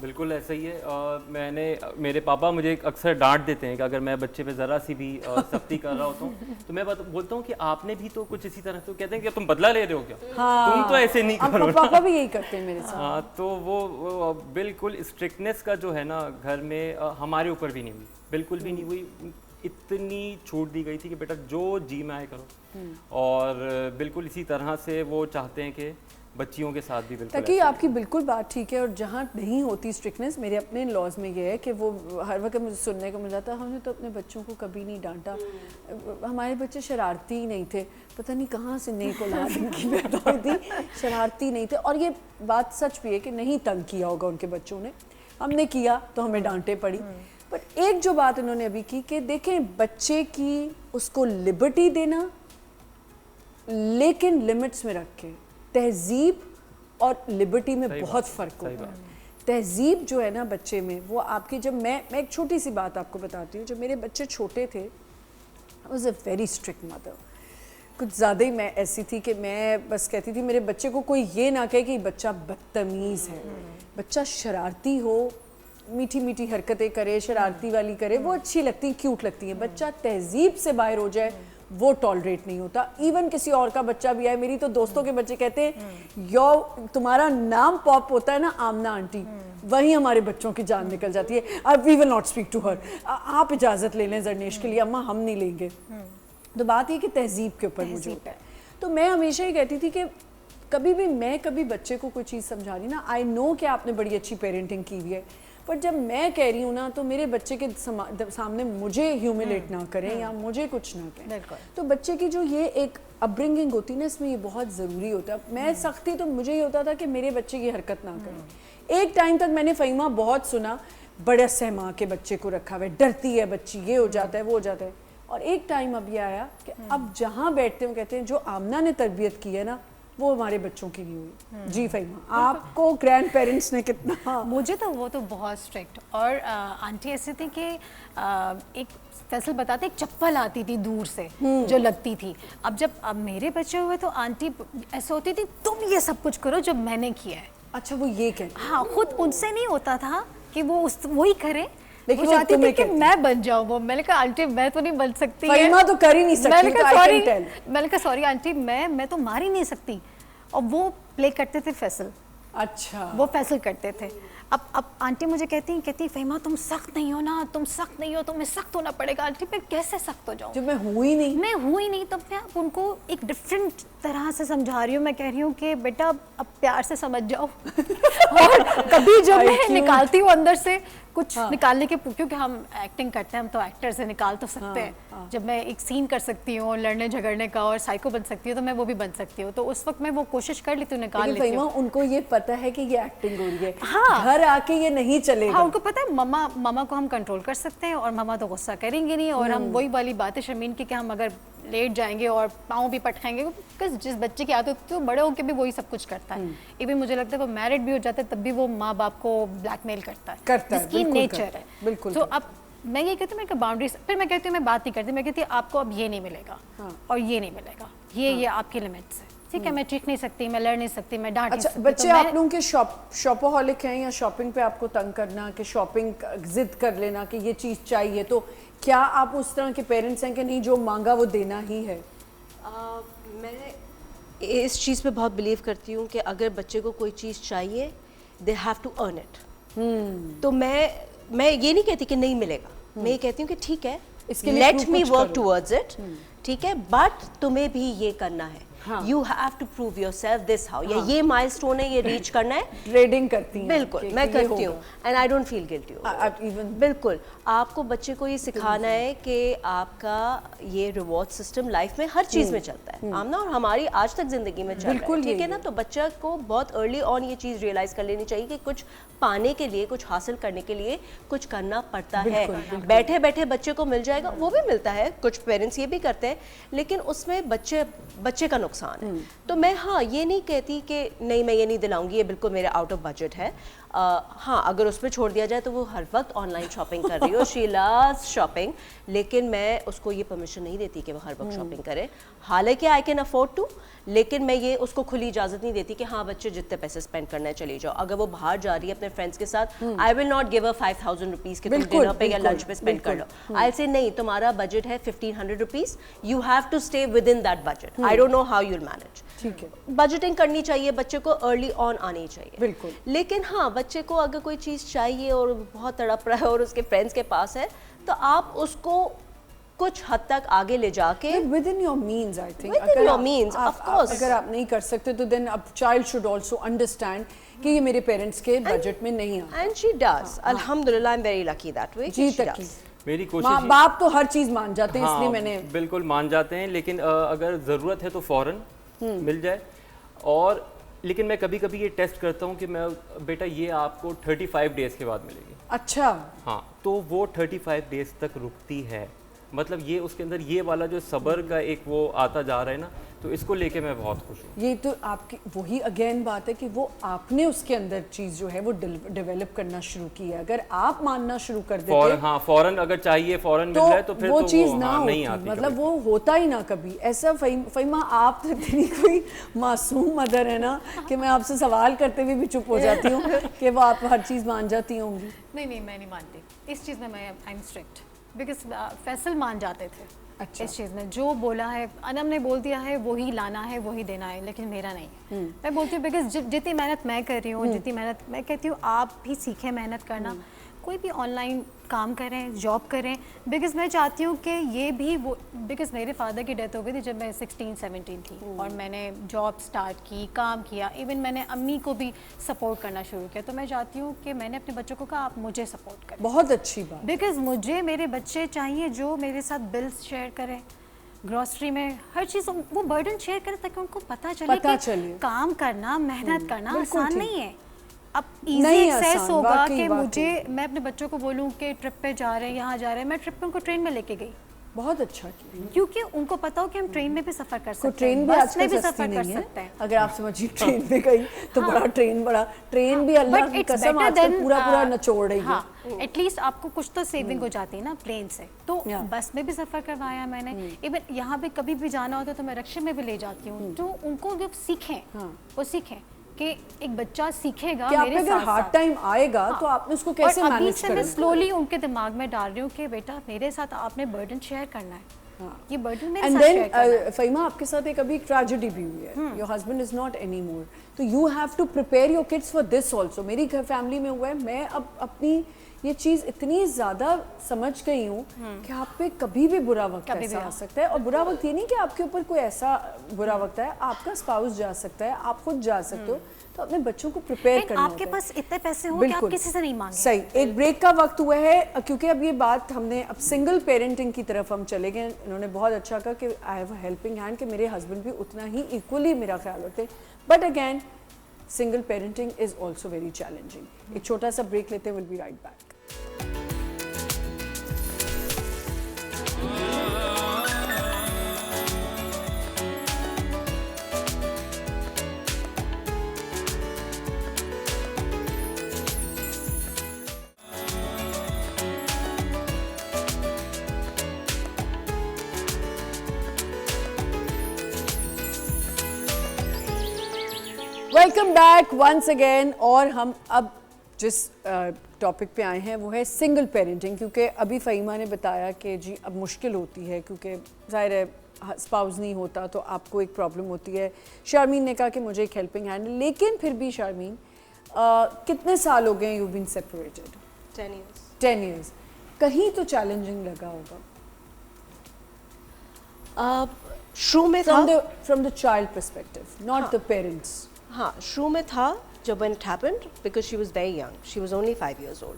بالکل ایسا ہی ہے. میرے پاپا مجھے اکثر ڈانٹ دیتے ہیں کہ اگر میں بچے پہ ذرا سی بھی سختی کر رہا ہوتا ہوں تو میں بولتا ہوں کہ آپ نے بھی تو کچھ اسی طرح. تو کہتے ہیں کہ تم بدلہ لے رہے ہو کیا, تم تو ایسے نہیں کرو. پاپا بھی یہی کرتے ہیں میرے ساتھ. ہاں, تو وہ بالکل اسٹرکٹنیس کا جو ہے نا گھر میں ہمارے اوپر بھی نہیں ہوئی, بالکل بھی نہیں ہوئی. اتنی چھوٹ دی گئی تھی کہ بیٹا جو جی میں آئے کرو, اور بالکل اسی طرح سے وہ چاہتے ہیں کہ بچیوں کے ساتھ بھی بالکل. تاکہ آپ کی بالکل بات ٹھیک ہے, اور جہاں نہیں ہوتی اسٹرکٹنیس, میرے اپنے لاز میں یہ ہے کہ وہ ہر وقت مجھے سننے کو مل جاتا ہے ہم نے تو اپنے بچوں کو کبھی نہیں ڈانٹا, ہمارے بچے شرارتی ہی نہیں تھے, پتہ نہیں کہاں سے نیک اولاد ان کی پیدا ہوئی تھی, شرارتی نہیں تھے. اور یہ بات سچ بھی ہے کہ نہیں تنگ کیا ہوگا ان کے بچوں نے, ہم نے کیا تو ہمیں ڈانٹے پڑی. بٹ ایک جو بات انہوں نے ابھی کی کہ دیکھیں بچے کی اس کو لبرٹی دینا لیکن لمٹس میں رکھ کے. تہذیب اور لبرٹی میں بہت فرق ہوتا ہے. تہذیب جو ہے نا بچے میں وہ آپ کی, جب میں ایک چھوٹی سی بات آپ کو بتاتی ہوں, جب میرے بچے چھوٹے تھے I was a very strict mother. کچھ زیادہ ہی میں ایسی تھی کہ میں بس کہتی تھی میرے بچے کو کوئی یہ نہ کہے کہ بچہ بدتمیز ہے. بچہ شرارتی ہو, میٹھی میٹھی حرکتیں کرے, شرارتی والی کرے, وہ اچھی لگتی ہیں, کیوٹ لگتی ہیں. بچہ تہذیب سے باہر ہو جائے وہ ٹالریٹ نہیں ہوتا. ایون کسی اور کا بچہ بھی آئے, میری تو دوستوں کے بچے کہتے ہیں تمہارا نام پاپ ہوتا ہے نا آمنہ آنٹی, وہی ہمارے بچوں کی جان نکل جاتی ہے. We will not speak to her, آپ اجازت لے لیں زرنیش کے لیے, اماں ہم نہیں لیں گے. تو بات یہ کہ تہذیب کے اوپر مجھے ہوتا ہے. تو میں ہمیشہ یہ کہتی تھی کہ کبھی بھی میں کبھی بچے کو کوئی چیز سمجھا رہی نا, آئی نو کہ آپ نے بڑی اچھی پیرنٹنگ کی ہوئی ہے, پر جب میں کہہ رہی ہوں نا تو میرے بچے کے سامنے مجھے ہیوملیٹ نہ کریں یا مجھے کچھ نہ کہیں. تو بچے کی جو یہ ایک اپ برنگنگ ہوتی ہے نا, اس میں یہ بہت ضروری ہوتا ہے. میں سختی تو مجھے یہ ہوتا تھا کہ میرے بچے یہ حرکت نہ کریں. ایک ٹائم تک میں نے فہیمہ بہت سنا, بڑا سہما کے بچے کو رکھا ہوا ہے, ڈرتی ہے بچی, یہ ہو جاتا ہے وہ ہو جاتا ہے. اور ایک ٹائم اب یہ آیا کہ اب جہاں بیٹھتے ہیں کہتے ہیں جو آمنہ نے تربیت کی ہے نا وہ ہمارے بچوں کی نہیں ہوئی. جی فہیمہ, آپ کو گرینڈ پیرنٹس نے کتنا؟ مجھے تو وہ تو بہت اسٹرکٹ, اور آنٹی ایسی تھی کہ ایک فیصل بتاتے ایک چپل آتی تھی دور سے جو لگتی تھی. اب جب میرے بچے ہوئے تو آنٹی ایسے ہوتی تھی تم یہ سب کچھ کرو جو میں نے کیا ہے. اچھا وہ یہ کہ ہاں, خود ان سے نہیں ہوتا تھا کہ وہ وہی کرے, لیکن وہ چاہتی تھی کہ میں بن جاؤں. وہ میں نے کہا آنٹی میں تو نہیں بن سکتی, فہیمہ تو کر ہی نہیں سکتی. میں نے کہا سوری آنٹی میں تو مار ہی نہیں سکتی. اور وہ پلے کرتے تھے فیصل, اچھا وہ فیصل کرتے تھے. اب آنٹی مجھے کہتی فہیمہ تم سخت نہیں ہو نا, تم سخت نہیں ہو, تمہیں سخت ہونا پڑے گا. آنٹی میں کیسے سخت ہو جاؤں جب میں ہوئی نہیں. تب میں ان کو ایک ڈفرینٹ طرح سے سمجھا رہی ہوں. میں کہہ رہی ہوں کہ بیٹا اب پیار سے سمجھ جاؤ. اور کبھی جب میں نکالتی ہوں اندر سے کچھ نکالنے کے, کیونکہ ہم ایکٹنگ کرتے ہیں, ہم تو ایکٹر سے نکال تو سکتے ہیں. جب میں ایک سین کر سکتی ہوں لڑنے جھگڑنے کا اور سائیکو بن سکتی ہوں تو میں وہ بھی بن سکتی ہوں. تو اس وقت میں وہ کوشش کر لیتی ہوں, نکال لیتی ہوں. ان کو یہ پتہ ہے کہ یہ ایکٹنگ ہو رہی ہے, گھر آ کے یہ نہیں چلے گا. ہاں, ان کو پتہ ہے ماما کو ہم کنٹرول کر سکتے ہیں اور ماما تو غصہ کریں گے نہیں. اور ہم وہی والی بات ہے شرمین کی کہ ہم اگر لیٹ جائیں گے اور پاؤں بھی پٹکائیں گے, جس بچے کی عادت ہوتی ہے وہ بڑے ہو کے بھی وہی سب کچھ کرتا ہے. ایون مجھے لگتا ہے وہ میرڈ بھی ہو جاتا ہے تب بھی وہ ماں باپ کو بلیک میل کرتا ہے, جس کی نیچر ہے. بالکل. تو اب میں یہ کہتی ہوں کہ باؤنڈریز, پھر میں کہتی ہوں میں بات نہیں کرتی, میں کہتی ہوں آپ کو اب یہ نہیں ملے گا اور یہ نہیں ملے گا, یہ آپ کی لمٹس ہے. ٹھیک ہے, میں ٹھیک نہیں سکتی, میں لڑ نہیں سکتی, میں ڈانٹ نہیں سکتی. بچے آپ لوگوں کے شاپوہولک ہیں یا شاپنگ پہ آپ کو تنگ کرنا کہ شاپنگ ضد کر لینا کہ یہ چیز چاہیے, تو کیا آپ اس طرح کے پیرنٹس ہیں کہ نہیں جو مانگا وہ دینا ہی ہے؟ میں اس چیز پہ بہت بلیو کرتی ہوں کہ اگر بچے کو کوئی چیز چاہیے they have to earn it. تو میں یہ نہیں کہتی کہ نہیں ملے گا, میں یہ کہتی ہوں کہ ٹھیک ہے, let me work towards it, ٹھیک ہے, بٹ تمہیں بھی یہ کرنا ہے. You have to prove yourself this how, یا یہ مائل اسٹون ہے, یہ ریچ کرنا ہے. ٹریڈنگ کرتی ہیں. بالکل میں کرتی ہوں, اینڈ آئی ڈونٹ فیل گلٹی. بالکل آپ کو بچے کو یہ سکھانا ہے کہ آپ کا یہ ریوارڈ سسٹم لائف میں ہر چیز میں چلتا ہے آمنہ, اور ہماری آج تک زندگی میں چل رہا ہے, ٹھیک ہے نا. تو بچہ کو بہت ارلی آن یہ چیز ریئلائز کر لینی چاہیے کہ کچھ پانے کے لیے, کچھ حاصل کرنے کے لیے کچھ کرنا پڑتا ہے. بیٹھے بیٹھے بچے کو مل جائے گا وہ بھی ملتا ہے, کچھ پیرنٹس یہ بھی کرتے ہیں, لیکن اس میں بچے کا نقصان ہے. تو میں ہاں یہ نہیں کہتی کہ نہیں میں یہ نہیں دلاؤں گی, یہ بالکل میرے آؤٹ آف بجٹ ہے. ہاں اگر اس پہ چھوڑ دیا جائے تو وہ ہر وقت آن لائن شاپنگ کر رہی ہو, شی لوز شاپنگ, لیکن میں اس کو یہ پرمیشن نہیں دیتی کہ وہ ہر وقت شاپنگ کرے. حالانکہ آئی کین افورڈ ٹو, لیکن میں یہ اس کو کھلی اجازت نہیں دیتی کہ ہاں بچے جتنے پیسے اسپینڈ کرنا ہے چلی جاؤ. اگر وہ باہر جا رہی ہے اپنے فرینڈس کے ساتھ, I will not give her 5,000 rupees کہ تم ڈنر پہ یا لنچ پہ اسپینڈ کر لو. آئی سے نہیں, تمہارا بجٹ ہے 1,500 rupees, you have to stay within that budget. I don't know how you will manage. ٹھیک ہے, بجٹنگ کرنی چاہیے, بچے کو ارلی آن آنی چاہیے. بالکل. لیکن ہاں بچے کو اگر کوئی چیز چاہیے اور بہت تڑپ رہا ہے اور اس کے فرینڈس کے پاس ہے, تو آپ اس کو کچھ حد تک آگے لے جا کے within your means, I think. Within your means, of course. اگر آپ نہیں کر سکتے تو then a child should also understand کہ یہ میرے پیرنٹس کے بجٹ میں نہیں آتا. And she does. Alhamdulillah, I'm very lucky that way. G She تک does. میری ماں کوشش باپ تو ہر چیز مان جاتے ہیں, اس لیے میں نے بالکل مان جاتے ہیں, لیکن اگر ضرورت ہے تو فوراً مل جائے. اور لیکن میں کبھی کبھی یہ ٹیسٹ کرتا ہوں کہ میں بیٹا یہ آپ کو 35 ڈیز کے بعد ملے گی. اچھا, ہاں, تو وہ 35 ڈیز تک رکتی ہے. مطلب یہ اس کے اندر یہ والا جو صبر کا ایک وہ آتا جا رہا ہے نا, تو اس کو لے کے میں بہت خوش ہوں. یہ تو آپ کی وہی اگین بات ہے کہ وہ آپ نے اس کے اندر چیز جو ہے وہ ڈیولپ کرنا شروع کی ہے. اگر آپ ماننا شروع کر دیتے ہاں فوراً اگر چاہیے فوراً مل جائے تو پھر وہ چیز نہ نہیں ہوتی, آتی, مطلب وہ ہوتا ہی نہ کبھی ایسا. فہیمہ آپ تو اتنی کوئی معصوم مدر ہے نا کہ میں آپ سے سوال کرتے ہوئے بھی چپ ہو جاتی ہوں کہ وہ آپ ہر چیز مان جاتی ہوں گی. نہیں میں نہیں مانتی اس چیز میں I am strict, because Faisal مان جاتے تھے اس چیز میں. جو بولا ہے انم نے بول دیا ہے وہی لانا ہے وہی دینا ہے, لیکن میرا نہیں. میں بولتی ہوں بیکاز جتنی محنت میں کر رہی ہوں, جتنی محنت میں کہتی ہوں آپ بھی سیکھیں محنت کرنا. کوئی بھی آن لائن کام کریں, جاب کریں, بیکاز میں چاہتی ہوں کہ یہ بھی وہ, بیکاز میرے فادر کی ڈیتھ ہو گئی تھی جب میں 16-17 تھی, اور میں نے جاب سٹارٹ کی, کام کیا, ایون میں نے امی کو بھی سپورٹ کرنا شروع کیا. تو میں چاہتی ہوں کہ میں نے اپنے بچوں کو کہا آپ مجھے سپورٹ کریں. بہت اچھی بات, بیکاز مجھے میرے بچے چاہیے جو میرے ساتھ بلز شیئر کریں, گروسری میں ہر چیز وہ برڈن شیئر کریں, تاکہ ان کو پتہ چلے کام کرنا, محنت کرنا آسان نہیں ہے. اب ایزی ایکسیس ہوگا کہ میں اپنے بچوں کو بولوں کہ ٹرپ پہ جا رہے ہیں, یہاں جا رہے ہیں, میں ٹرپ پہ ان کو ٹرین میں لے کے گئی. بہت اچھا کیا, کیونکہ ان کو پتا ہو کہ ہم ٹرین میں بھی سفر کر سکتے ہیں, ٹرین بھی آج کل سستی نہیں ہے. اگر آپ سمجھیے ٹرین میں گئی تو بڑا ٹرین بھی اللہ کی قسم آج کل پورا نچوڑ رہی ہے. ایٹ لیسٹ آپ کو کچھ تو سیونگ ہو جاتی ہے نا پلین سے. تو بس میں بھی سفر کروایا میں نے, ایون یہاں پہ کبھی بھی جانا ہوتا ہے تو میں رکشے میں بھی لے جاتی ہوں. تو ان کو جب سیکھیں, وہ سیکھیں کہ ایک بچہ سیکھے گا میرے ساتھ. اگر ہارڈ ٹائم آئے گا تو آپ نے اس کو کیسے مینیج کرنا ہے. ابھی سے میں سلولی ان کے دماغ میں ڈال رہی ہوں کہ بیٹا میرے ساتھ آپ نے برڈن شیئر کرنا ہے, یہ برڈن میرے ساتھ شیئر کرنا ہے. فہیمہ آپ کے ساتھ ایک ابھی ٹریجڈی بھی ہوئی ہے, your husband is not any more, تو you have to prepare your kids for this also. میری فیملی میں ہوا ہے, میں اب اپنی یہ چیز اتنی زیادہ سمجھ گئی ہوں کہ آپ پہ کبھی بھی برا وقت ایسا آ سکتا ہے. اور برا وقت یہ نہیں کہ آپ کے اوپر کوئی ایسا برا وقت ہے, آپ کا اسپاؤس جا سکتا ہے, آپ خود جا سکتے ہو. تو اپنے بچوں کو پریپیئر کرنا آپ کے پاس اتنے پیسے ہوں کہ آپ کسی سے نہیں مانگیں. صحیح. ایک بریک کا وقت ہوا ہے, کیونکہ اب یہ بات ہم نے اب سنگل پیرنٹنگ کی طرف ہم چلے گئے. انہوں نے بہت اچھا کہا کہ I have a helping hand, کہ میرے ہسبینڈ بھی اتنا ہی ایکولی میرا خیال رکھتے. But again single parenting is also very challenging. ایک چھوٹا سا بریک لیتے ہیں, will be right back. Welcome back once again. اور ہم اب جس ٹاپک پہ آئے ہیں وہ ہے سنگل پیرنٹنگ, کیونکہ ابھی فہیمہ نے بتایا کہ جی اب مشکل ہوتی ہے کیونکہ ظاہر ہے اسپاؤس نہیں ہوتا تو آپ کو ایک پرابلم ہوتی ہے. شارمین نے کہا کہ مجھے ایک ہیلپنگ ہینڈ, لیکن پھر بھی شارمین کتنے سال ہو گئے یو بین سیپریٹڈ؟ 10 years. کہیں تو چیلنجنگ لگا ہوگا شروع میں تھا, from the child perspective, not the parents. ہاں شروع میں تھا جب when it happened, because she was very young, she was only 5 years old.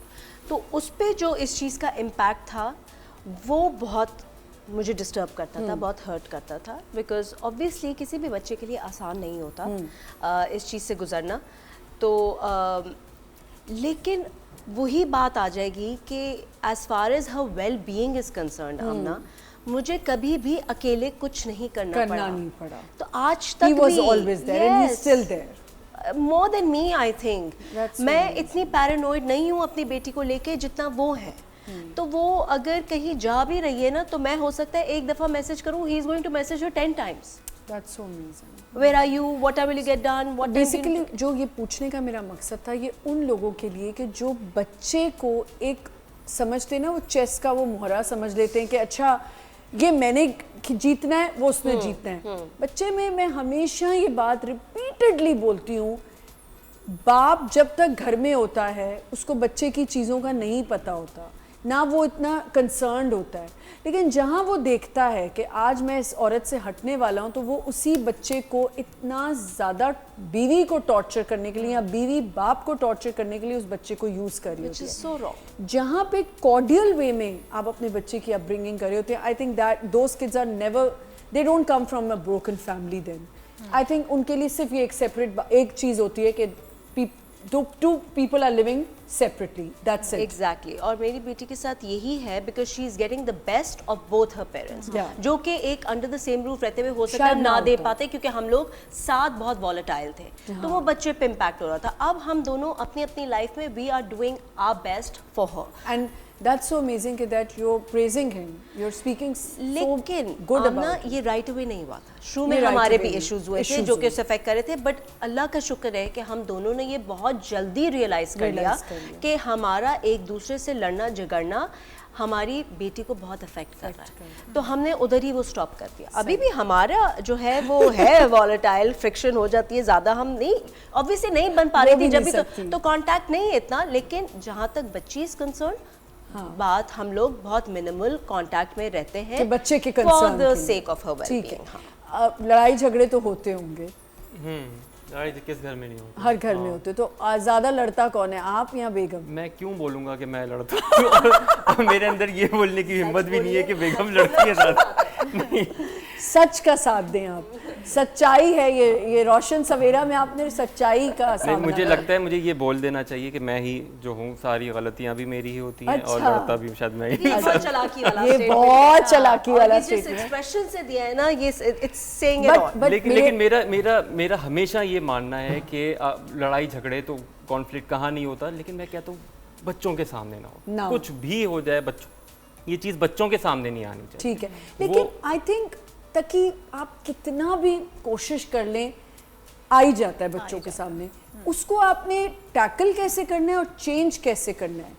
تو اس پہ جو اس چیز کا امپیکٹ تھا وہ بہت مجھے ڈسٹرب کرتا تھا, بہت ہرٹ کرتا تھا, بیکاز آبویسلی کسی بھی بچے کے لیے آسان نہیں ہوتا اس چیز سے گزرنا. تو لیکن وہی بات آ جائے گی کہ as far as her well being is concerned Amna, مجھے کبھی بھی اکیلے کچھ نہیں کرنا پڑا. پڑا. تو آج تک He was always there and he's still there. more than me I think. That's so میں اتنی paranoid نہیں ہوں اپنی بیٹی کو لے کے جتنا وہ ہے. تو وہ اگر کہیں جا بھی رہی ہے نا تو میں ہو سکتا ہے ایک دفعہ میسج کروں, he is going to message her 10 times. That's so amazing. Where are you? What time will you get done? What time basically جو یہ پوچھنے کا میرا مقصد تھا یہ ان لوگوں کے لیے کہ جو بچے کو ایک سمجھتے نا وہ چیس کا وہ مہرہ سمجھ لیتے ہیں کہ اچھا یہ میں نے جیتنا ہے وہ اس نے جیتنا ہے. بچے میں ہمیشہ یہ بات ریپیٹڈلی بولتی ہوں, باپ جب تک گھر میں ہوتا ہے اس کو بچے کی چیزوں کا نہیں پتہ ہوتا, نہ وہ اتنا کنسرنڈ ہوتا ہے, لیکن جہاں وہ دیکھتا ہے کہ آج میں اس عورت سے ہٹنے والا ہوں تو وہ اسی بچے کو اتنا زیادہ بیوی کو ٹارچر کرنے کے لیے یا بیوی باپ کو ٹارچر کرنے کے لیے اس بچے کو یوز کر رہی ہوتی ہے. so wrong. جہاں پہ کارڈیل وے میں آپ اپنے بچے کی اپ برنگنگ کر رہے ہوتے ہیں, I think that those kids are never, they don't come from a broken family. Then I think ان کے لیے صرف یہ ایک سیپریٹ ایک چیز ہوتی ہے کہ two people are living separately, that's it. Exactly. اور میری بیٹی کے ساتھ یہی ہے because she is getting the best of both her parents. جو کہ ایک under the same roof رہتے ہوئے ہو سکتا ہے نہ دے پاتے کیونکہ ہم لوگ ساتھ بہت volatile تھے تو وہ بچے پہ امپیکٹ ہو رہا تھا. اب ہم دونوں اپنی اپنی لائف میں we are doing our best for her. And that's so amazing that you're praising him, you're speaking so لیکن good آمنہ about یہ رائٹ اوے نہیں ہوا تھا. شروع میں ہمارے بھی ایشوز ہوئے تھے جو کہ اس افیکٹ کر رہے تھے, بٹ اللہ کا شکر ہے کہ ہم دونوں نے یہ بہت جلدی ریئلائز کر لیا کہ ہمارا ایک دوسرے سے لڑنا جھگڑنا ہماری بیٹی کو بہت افیکٹ کر رہا ہے, تو ہم نے ادھر ہی وہ سٹاپ کر دیا. ابھی بھی ہمارا جو ہے وہ ہے والیٹائل, فرکشن ہو جاتی ہے زیادہ, ہم نہیں obviously نہیں بن پا رہی تھی جب بھی تو کانٹیکٹ نہیں ہے اتنا, لیکن جہاں تک بچی از کنسرن بات ہم لوگ بہت منیمل کانٹیکٹ میں رہتے ہیں بچے کے for the sake of her well ٹھیک ہے. لڑائی جھگڑے تو ہوتے ہوں گے, لڑائی کس گھر میں نہیں ہوتی, ہر گھر میں ہوتے, تو زیادہ لڑتا کون ہے, آپ یا بیگم؟ میں کیوں بولوں گا کہ میں لڑتا ہوں, میرے اندر یہ بولنے کی ہمت بھی نہیں ہے کہ بیگم لڑتی ہے زیادہ. سچ کا ساتھ دیں آپ, سچائی ہے یہ روشن سویرا میں آپ نے سچائی کا سامنا. مجھے لگتا ہے مجھے یہ بول دینا چاہیے کہ میں ہی جو ہوں, ساری غلطیاں بھی میری ہی ہوتی ہیں اور لڑتا بھی شاید میں ہی. یہ بہت چلاکی والا جس ایکسپریشن سے دیا ہے نا یہ اٹس سیئنگ اٹ آل. لیکن میرا ہمیشہ یہ ماننا ہے کہ لڑائی جھگڑے تو کانفلکٹ کہاں نہیں ہوتا, لیکن میں کہتا ہوں بچوں کے سامنے نہ ہو, کچھ بھی ہو جائے بچوں, یہ چیز بچوں کے سامنے نہیں آنی چاہیے. ٹھیک ہے, لیکن آئی تھنک تاکہ آپ کتنا بھی کوشش کر لیں آ ہی جاتا ہے بچوں کے سامنے. اس کو آپ نے ٹیکل کیسے کرنا ہے اور چینج کیسے کرنا ہے.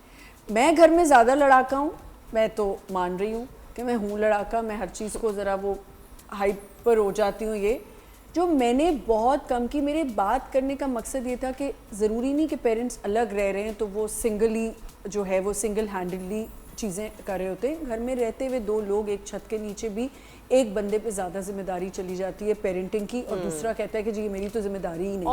میں گھر میں زیادہ لڑاکا ہوں, میں تو مان رہی ہوں کہ میں ہوں لڑاکا, میں ہر چیز کو ذرا وہ ہائپر ہو جاتی ہوں. یہ جو میں نے بہت کم کی, میرے بات کرنے کا مقصد یہ تھا کہ ضروری نہیں کہ پیرنٹس الگ رہ رہے ہیں تو وہ سنگلی جو ہے وہ سنگل ہینڈلی چیزیں کر رہے ہوتے ہیں. گھر میں رہتے ہوئے دو لوگ ایک چھت کے نیچے بھی ایک بندے پہ زیادہ ذمہ داری چلی جاتی ہے پیرنٹنگ کی, اور دوسرا کہتا ہے کہ جی یہ میری تو ذمہ داری ہی نہیں.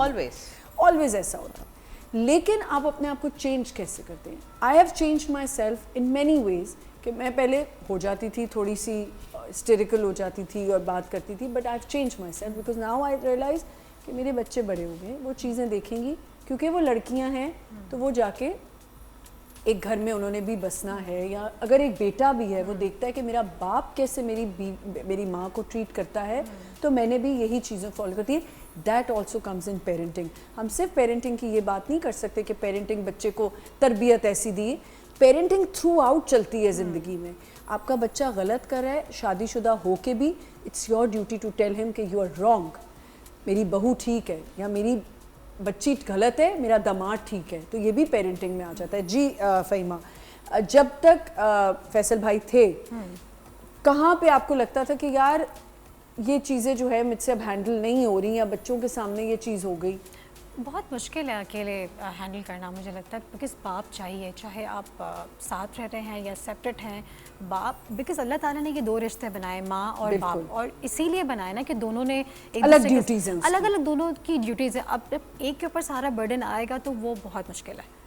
آلویز ایسا ہوتا. لیکن آپ اپنے آپ کو چینج کیسے کرتے ہیں؟ I have change myself in many ways, کہ میں پہلے ہو جاتی تھی تھوڑی سی ہسٹیریکل ہو جاتی تھی اور بات کرتی تھی, but I have change myself because now I realize کہ میرے بچے بڑے ہو گئے, وہ چیزیں دیکھیں گی کیونکہ وہ لڑکیاں ہیں تو وہ جا کے ایک گھر میں انہوں نے بھی بسنا ہے, یا اگر ایک بیٹا بھی ہے وہ دیکھتا ہے کہ میرا باپ کیسے میری ماں کو ٹریٹ کرتا ہے تو میں نے بھی یہی چیزیں فالو کرتی ہے. That also comes in parenting. ہم صرف پیرنٹنگ کی یہ بات نہیں کر سکتے کہ پیرنٹنگ بچے کو تربیت ایسی دی, پیرنٹنگ تھرو آؤٹ چلتی ہے زندگی میں. آپ کا بچہ غلط کر رہا ہے شادی شدہ ہو کے بھی, it's your duty to tell ہم کہ یو آر رانگ, میری بہو ٹھیک ہے یا میری بچی غلط ہے, میرا داماد ٹھیک ہے, تو یہ بھی پیرنٹنگ میں آ جاتا ہے. جی فہیمہ, جب تک فیصل بھائی تھے کہاں پہ آپ کو لگتا تھا کہ یار یہ چیزیں جو ہے مجھ سے اب ہینڈل نہیں ہو رہی, یا بچوں کے سامنے یہ چیز ہو گئی؟ بہت مشکل ہے اکیلے ہینڈل کرنا مجھے لگتا ہے, بیکاز باپ چاہیے, چاہے آپ ساتھ رہ رہے ہیں یا سیپریٹ ہیں. باپ بیکاز اللہ تعالیٰ نے یہ دو رشتے بنائے, ماں اور باپ, اور اسی لیے بنائے نا کہ دونوں نے الگ ڈیوٹیز ہیں, الگ الگ دونوں کی ڈیوٹیز ہیں. اب ایک کے اوپر سارا برڈن آئے گا تو وہ بہت مشکل ہے.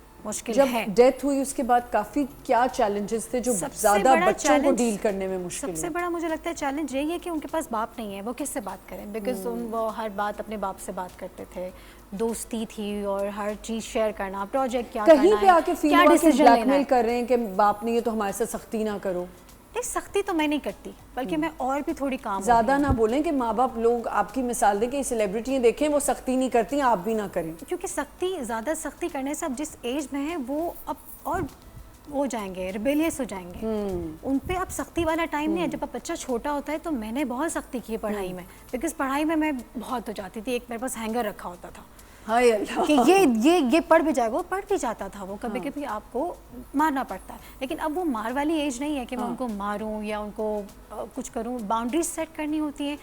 جب ڈیتھ ہوئی اس کے بعد کافی کیا چیلنجز تھے جو زیادہ بچوں کو ڈیل کرنے میں مشکل؟ سب سے بڑا مجھے لگتا ہے چیلنج یہی ہے کہ ان کے پاس باپ نہیں ہے, وہ کس سے بات کریں, بیکاز وہ ہر بات اپنے باپ سے بات کرتے تھے, دوستی تھی اور ہر چیز شیئر کرنا, پروجیکٹ کیا کرنا ہے, کہیں پہ آ کے فیل ہوا کہ بلیک میل کر رہے ہیں کہ باپ نہیں ہے تو ہمارے ساتھ سختی نہ کرو. نہیں سختی تو میں نہیں کرتی, بلکہ میں اور بھی تھوڑی کام زیادہ نہ بولیں کہ ماں باپ لوگ آپ کی مثال دیں کہ سیلیبریٹیاں دیکھیں وہ سختی نہیں کرتی, آپ بھی نہ کریں. کیونکہ زیادہ سختی کرنے سے اب جس ایج میں ہیں وہ اب اور ہو جائیں گے, ریبیلیس ہو جائیں گے. ان پہ اب سختی والا ٹائم نہیں ہے. جب اب بچہ چھوٹا ہوتا ہے تو میں نے بہت سختی کی ہے پڑھائی میں, بیکاز پڑھائی میں بہت ہو جاتی تھی. ایک میرے پاس ہینگر رکھا ہوتا تھا ہائے اللہ کہ یہ پڑھ بھی جائے گا, وہ پڑھ بھی جاتا تھا. وہ کبھی کبھی آپ کو مارنا پڑتا ہے, لیکن اب وہ مار والی ایج نہیں ہے کہ میں ان کو ماروں یا ان کو کچھ کروں. باؤنڈریز سیٹ کرنی ہوتی ہیں.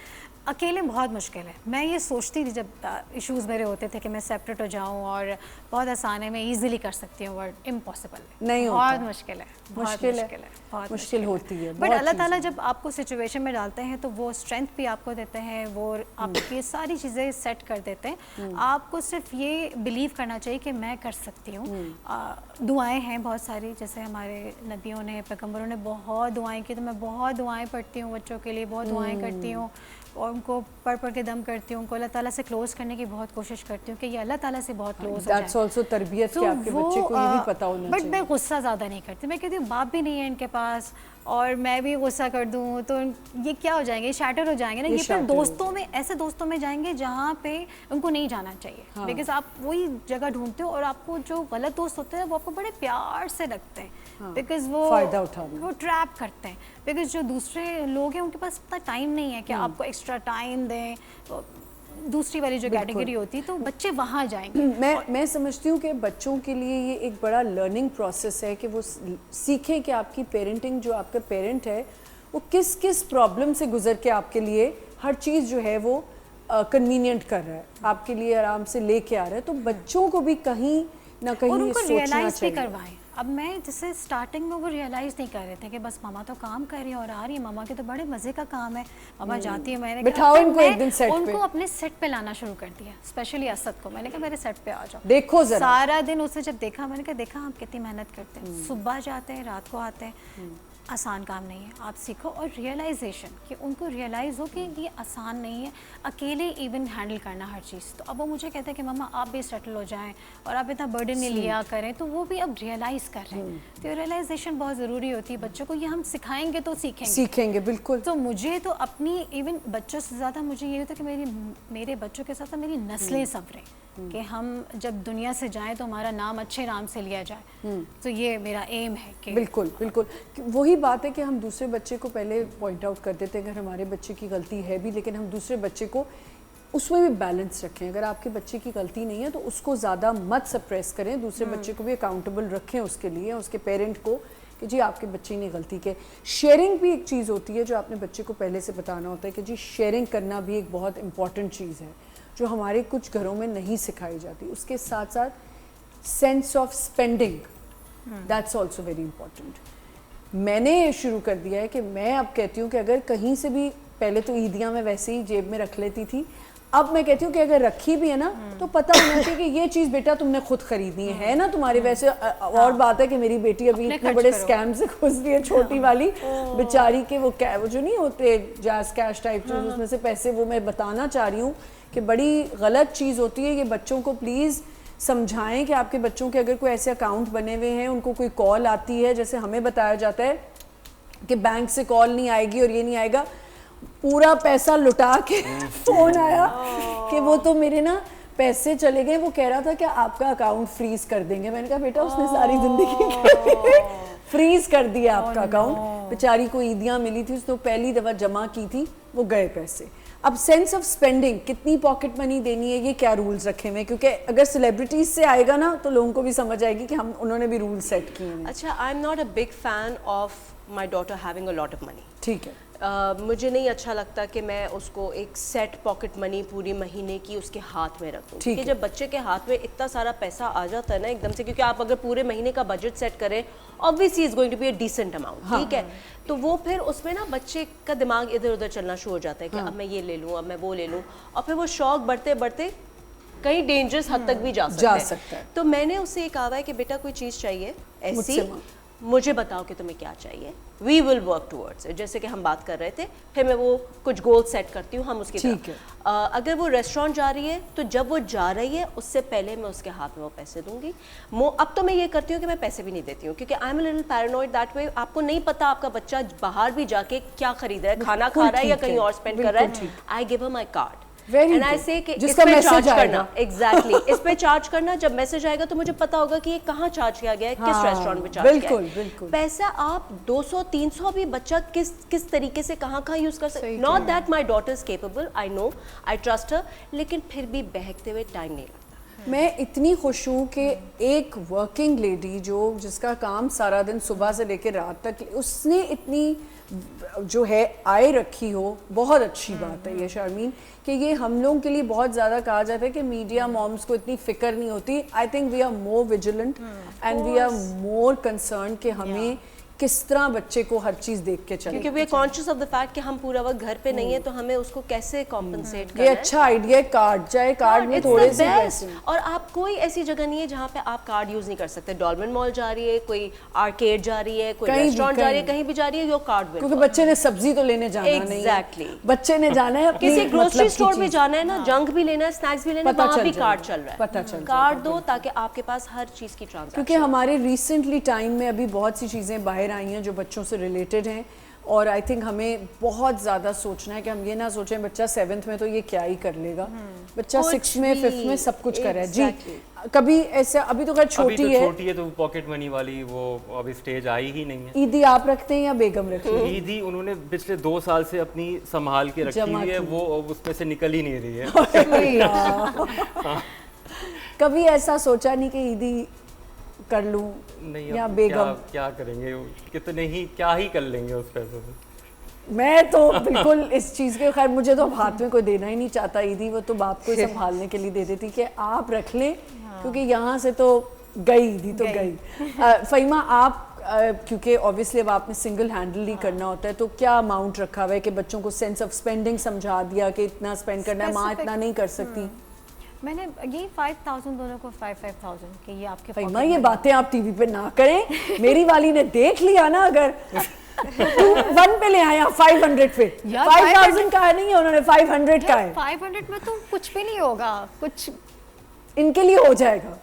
اکیلے بہت مشکل ہے. میں یہ سوچتی تھی جب ایشوز میرے ہوتے تھے کہ میں سیپریٹ ہو جاؤں اور بہت آسان ہے, میں ایزیلی کر سکتی ہوں, ورڈ امپاسبل نہیں ہوتا, بہت مشکل ہے, بہت مشکل ہوتی ہے. بٹ اللہ تعالیٰ جب آپ کو سچویشن میں ڈالتے ہیں تو وہ اسٹرینتھ بھی آپ کو دیتے ہیں, وہ آپ کی ساری چیزیں سیٹ کر دیتے ہیں. آپ کو صرف یہ بلیو کرنا چاہیے کہ میں کر سکتی ہوں. دعائیں ہیں بہت ساری, جیسے ہمارے نبیوں نے, پیغمبروں نے بہت دعائیں کی, تو میں بہت دعائیں پڑھتی ہوں بچوں کے لیے, بہت دعائیں کرتی ہوں اور ان کو پڑھ کے دم کرتی ہوں. ان کو اللہ تعالیٰ سے کلوز کرنے کی بہت کوشش کرتی ہوں کہ یہ اللہ تعالیٰ سے بہت کلوز ہو جائے. دیٹس آلسو تربیت کہ آپ کے بچے کو یہ بھی پتہ ہونا چاہیے. بٹ میں غصہ زیادہ نہیں کرتی. میں کہتی ہوں باپ بھی نہیں ہے ان کے پاس اور میں بھی غصہ کر دوں تو یہ کیا ہو جائیں گے, شیٹر ہو جائیں گے نا. یہ پھر دوستوں میں, ایسے دوستوں میں جائیں گے جہاں پہ ان کو نہیں جانا چاہیے, بیکاز آپ وہی جگہ ڈھونڈتے ہو. اور آپ کو جو غلط دوست ہوتے ہیں وہ آپ کو بڑے پیار سے رکھتے ہیں, بیکاز وہ ٹریپ کرتے ہیں. بیکاز جو دوسرے لوگ ہیں ان کے پاس اتنا ٹائم نہیں ہے کہ آپ کو ایکسٹرا ٹائم دیں. دوسری والی جو کیٹیگری ہوتی ہے تو بچے وہاں جائیں گے. میں سمجھتی ہوں کہ بچوں کے لیے یہ ایک بڑا لرننگ پروسیس ہے کہ وہ سیکھیں کہ آپ کی پیرنٹنگ, جو آپ کا پیرنٹ ہے وہ کس پرابلم سے گزر کے آپ کے لیے ہر چیز جو ہے وہ کنوینئنٹ کر رہا ہے, آپ کے لیے آرام سے لے کے آ رہا ہے. تو بچوں کو بھی کہیں نہ کہیں اور ان کو سوچنا ریئلائز بھی چاہیے. کروائیں. اب میں جیسے اسٹارٹنگ میں وہ ریئلائز نہیں کر رہے تھے کہ بس ماما تو کام کر رہی ہے اور آ رہی ہے, ماما کے تو بڑے مزے کا کام ہے, ماما جاتی ہے. میں نے بٹھاؤ ان کو ایک دن سیٹ پہ, ان کو اپنے سیٹ پہ لانا شروع کر دیا, اسپیشلی اسد کو. میں نے کہا میرے سیٹ پہ آ جاؤ, دیکھو ذرا. سارا دن اسے جب دیکھا میں نے کہا دیکھا آپ کتنی محنت کرتے ہیں, صبح جاتے ہیں رات کو آتے ہیں. آسان کام نہیں ہے, آپ سیکھو. اور ریئلائزیشن کہ ان کو ریئلائز ہو کہ یہ آسان نہیں ہے اکیلے ایون ہینڈل کرنا ہر چیز. تو اب وہ مجھے کہتے ہیں کہ ماما آپ بھی سیٹل ہو جائیں اور آپ اتنا برڈن نہیں لیا کریں. تو وہ بھی اب ریئلائز کر رہے ہیں. تو ریئلائزیشن بہت ضروری ہوتی ہے بچوں کو. یہ ہم سکھائیں گے تو سیکھیں گے. بالکل. تو مجھے تو اپنی ایون بچوں سے زیادہ مجھے یہ ہوتا ہے کہ میرے بچوں کے ساتھ میری نسلیں سنوریں, کہ ہم جب دنیا سے جائیں تو ہمارا نام اچھے نام سے لیا جائے. تو یہ میرا ایم ہے کہ بالکل وہی بات ہے کہ ہم دوسرے بچے کو پہلے پوائنٹ آؤٹ کر دیتے ہیں اگر ہمارے بچے کی غلطی ہے بھی, لیکن ہم دوسرے بچے کو اس میں بھی بیلنس رکھیں. اگر آپ کے بچے کی غلطی نہیں ہے تو اس کو زیادہ مت سپریس کریں, دوسرے بچے کو بھی اکاؤنٹیبل رکھیں اس کے لیے, اس کے پیرنٹ کو, کہ جی آپ کے بچے نے غلطی کی. شیئرنگ بھی ایک چیز ہوتی ہے جو آپ نے بچے کو پہلے سے بتانا ہوتا ہے کہ جی شیئرنگ کرنا بھی ایک بہت امپورٹنٹ چیز ہے جو ہمارے کچھ گھروں میں نہیں سکھائی جاتی. اس کے ساتھ ساتھ sense of spending, that's also very important. میں نے شروع کر دیا ہے کہ میں اب کہتی ہوں کہ اگر کہیں سے بھی, پہلے تو عیدیاں میں ویسے ہی جیب میں رکھ لیتی تھی, اب میں کہتی ہوں کہ اگر رکھی بھی ہے نا تو پتہ ہونا چاہیے کہ یہ چیز بیٹا تم نے خود خریدنی ہے نا تمہارے. ویسے اور بات ہے کہ میری بیٹی ابھی اتنے بڑے اسکیم سے گھس رہی ہے, چھوٹی والی بیچاری کے وہ جو نہیں ہوتے جاز کیش ٹائپ چیز, اس میں سے پیسے, وہ میں بتانا چاہ رہی ہوں کہ بڑی غلط چیز ہوتی ہے. یہ بچوں کو پلیز سمجھائیں کہ آپ کے بچوں کے اگر کوئی ایسے اکاؤنٹ بنے ہوئے ہیں, ان کو کوئی کال آتی ہے, جیسے ہمیں بتایا جاتا ہے کہ بینک سے کال نہیں آئے گی اور یہ نہیں آئے گا, پورا پیسہ لٹا کے فون آیا کہ وہ تو میرے نا پیسے چلے گئے, وہ کہہ رہا تھا کہ آپ کا اکاؤنٹ فریز کر دیں گے. میں نے کہا بیٹا اس نے ساری زندگی فریز کر دیا آپ کا اکاؤنٹ. بیچاری کو عیدیاں ملی تھی, اس نے پہلی دفعہ جمع کی تھی, وہ گئے پیسے. اب سینس آف اسپینڈنگ, کتنی پاکٹ منی دینی ہے, یہ کیا رولز رکھے ہوئے, کیونکہ اگر سیلیبریٹیز سے آئے گا نا تو لوگوں کو بھی سمجھ آئے گی کہ انہوں نے بھی رول سیٹ کیے ہیں. اچھا, I am not a big fan of my daughter having a lot of money. ٹھیک ہے, مجھے نہیں اچھا لگتا کہ میں اس کو ایک سیٹ پاکٹ منی پوری مہینے کی اس کے ہاتھ میں رکھوں, کہ جب بچے کے ہاتھ میں اتنا سارا پیسہ آ جاتا ہے نا ایک دم سے, کیونکہ آپ اگر پورے مہینے کا بجٹ سیٹ کریں obviously it's going to be a decent amount, ٹھیک ہے, تو وہ پھر اس میں نا بچے کا دماغ ادھر ادھر چلنا شروع ہو جاتا ہے کہ اب میں یہ لے لوں, اب میں وہ لے لوں, اور پھر وہ شوق بڑھتے بڑھتے کہیں ڈینجرس حد تک بھی جا سکتا ہے. تو میں نے اس سے یہ کہا ہے کہ بیٹا کوئی چیز چاہیے ایسی, مجھے بتاؤ کہ تمہیں کیا چاہیے, وی ول ورک ٹورڈز اٹ. جیسے کہ ہم بات کر رہے تھے, پھر میں وہ کچھ گول سیٹ کرتی ہوں, ہم اس کی طرف. اگر وہ ریسٹورینٹ جا رہی ہے تو جب وہ جا رہی ہے اس سے پہلے میں اس کے ہاتھ میں وہ پیسے دوں گی. اب تو میں یہ کرتی ہوں کہ میں پیسے بھی نہیں دیتی ہوں, کیونکہ I am a little paranoid that way. آپ کو نہیں پتا آپ کا بچہ باہر بھی جا کے کیا خرید رہا ہے, کھانا کھا رہا ہے یا کہیں اور اسپینڈ کر رہا ہے. I give her my card and I say کہ اس پہ چارج کرنا, ایگزیکٹلی اس پہ چارج کرنا. جب میسج آئے گا تو مجھے پتا ہوگا کہ یہ کہاں چارج کیا گیا ہے, کس ریسٹورینٹ میں چارج کیا ہے. پیسہ آپ 200-300 بھی بچہ کس طریقے سے کہاں یوز کر سکتے. Not that my daughter is capable, I know, I trust her, لیکن پھر بھی بہکتے ہوئے ٹائم نہیں لگتا. میں اتنی خوش ہوں کہ ایک ورکنگ لیڈی جس کا کام سارا دن صبح سے لے کے رات تک, اس نے اتنی جو ہے آئے رکھی ہو. بہت اچھی بات ہے یہ شارمین, کہ یہ ہم لوگوں کے لیے بہت زیادہ کہا جاتا ہے کہ میڈیا مومس کو اتنی فکر نہیں ہوتی. I think we are more vigilant and we are more concern کہ ہمیں کس طرح بچے کو ہر چیز دیکھ کے چلے, کیونکہ we are conscious of the fact کہ ہم پورا وقت گھر پہ نہیں ہیں, تو ہمیں اس کو کیسے کمپنسیٹ کرنا ہے. یہ اچھا آئیڈیا ہے, کارڈ جائے, کارڈ میں تھوڑے سے پیسے. اور آپ کوئی ایسی جگہ نہیں ہے جہاں پہ آپ کارڈ یوز نہیں کر سکتے. ڈالمن مال جا رہی ہے, کوئی آرکیڈ جا رہی ہے, کوئی ریسٹورینٹ جا رہی ہے, کہیں بھی جا رہی ہے, یور کارڈ ول. کیونکہ بچے نے سبزی تو لینے جانا نہیں ہے, ایگزیکٹلی بچے نے جانا ہے کسی گروسری اسٹور میں جانا ہے نا, جنک بھی لینا ہے, اسنیکس بھی لینا ہے, وہاں بھی کارڈ چل رہا ہے. پتہ چل کارڈ دو تاکہ آپ کے پاس ہر چیز کی ٹرانزیکشن. کیونکہ ہمارے ریسنٹلی ٹائم میں ابھی بہت سی چیزیں باہر آئی ہیں جو بچوں سے ریلیٹڈ ہیں, اور آئی تھنک ہمیں بہت زیادہ سوچنا ہے کہ ہم یہ نہ سوچیں بچہ 7th میں تو یہ کیا ہی کر لے گا, بچہ 6th میں 5th میں سب کچھ کر رہا ہے. جی کبھی ایسا, ابھی تو خیر چھوٹی ہے تو پاکٹ منی والی وہ ابھی سٹیج آئی ہی نہیں ہے. عیدی آپ رکھتے ہیں یا بیگم رکھتی ہیں؟ عیدی انہوں نے پچھلے 2 سال سے اپنی سنبھال کے رکھی ہوئی ہے, وہ اس میں سے نکل ہی نہیں رہی ہے. کبھی ایسا سوچا نہیں کہ عیدی کر لوں یا بیگم؟ کیا کریں گے, کتنے ہی کیا ہی کر لیں گے اس پیسوں سے. میں تو بالکل اس چیز کے, خیر مجھے تو ہاتھ میں کوئی دینا ہی نہیں چاہتا عیدی, وہ تو باپ کو سنبھالنے کے لیے دے دیتی کہ آپ رکھ لیں, کیونکہ یہاں سے تو گئی عیدی تو گئی. فہیمہ آپ, کیونکہ اوبیسلی اب آپ نے سنگل ہینڈل ہی کرنا ہوتا ہے, تو کیا اماؤنٹ رکھا ہوا ہے کہ بچوں کو سینس آف اسپینڈنگ سمجھا دیا کہ اتنا اسپینڈ کرنا ہے, ماں اتنا نہیں کر سکتی؟ میں نے یہی 5000 دونوں کو 5000 کہ یہ آپ کے. فہیمہ یہ باتیں آپ ٹی وی پہ نہ کریں, میری والی نے دیکھ لیا نا, اگر 1 پہ لے آیا 500 پہ, 5000 کا ہے نہیں, انہوں نے 500 کا ہے. 500 میں تو کچھ بھی نہیں ہوگا, کچھ ان کے لیے ہو جائے گا,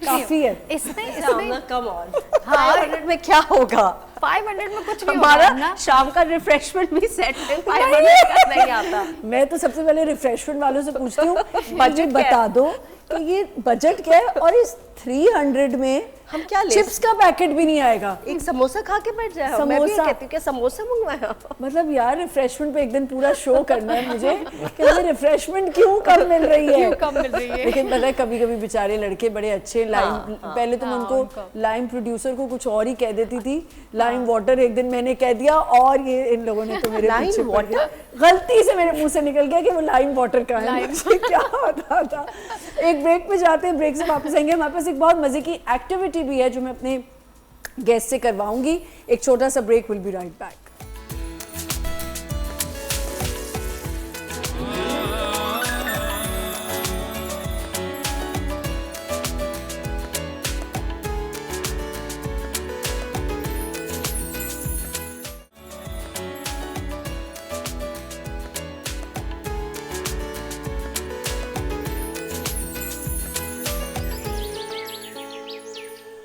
کافی ہے. اس میں کم آن 500 میں کیا ہوگا, 500 میں کچھ نہیں ہمارا ہوگا. شام کا ریفریشمنٹ بھی سیٹ ہے, 500 کا نہیں آتا. میں تو سب سے پہلے ریفریشمنٹ والوں سے پوچھتی ہوں بجٹ بتا دو کہ یہ بجٹ کیا ہے, اور اس 300 میں ہم کیا لیں, چپس کا پیکٹ بھی نہیں آئے گا. ایک سموسہ کھا کے بیٹھ جائے. میں بھی کہتی ہوں کہ سموسہ منگوایا. مطلب یار ریفریشمنٹ پہ ایک دن پورا شو کرنا ہے مجھے کہ ہمیں ریفریشمنٹ کیوں کم مل رہی ہے. لیکن پتہ ہے کبھی کبھی بیچارے لڑکے بڑے اچھے, لائم پہلے تو ان کو لائم پروڈیوسر کو کچھ اور ہی کہہ دیتی تھی, لائم واٹر ایک دن میں نے کہہ دیا, اور یہ ان لوگوں نے تو میرے پیچھے پڑ گیا, غلطی سے میرے منہ سے نکل گیا کہ وہ لائم واٹر کا ہے, مجھے کیا ہوتا تھا. ایک بریک پہ جاتے ہیں, بریک سے واپس آئیں گے. ہمارے پاس ایک بہت مزے کی ایکٹیویٹی بھی ہے جو میں اپنے گیسٹ سے کرواؤں گی. ایک چھوٹا سا break, will be right back.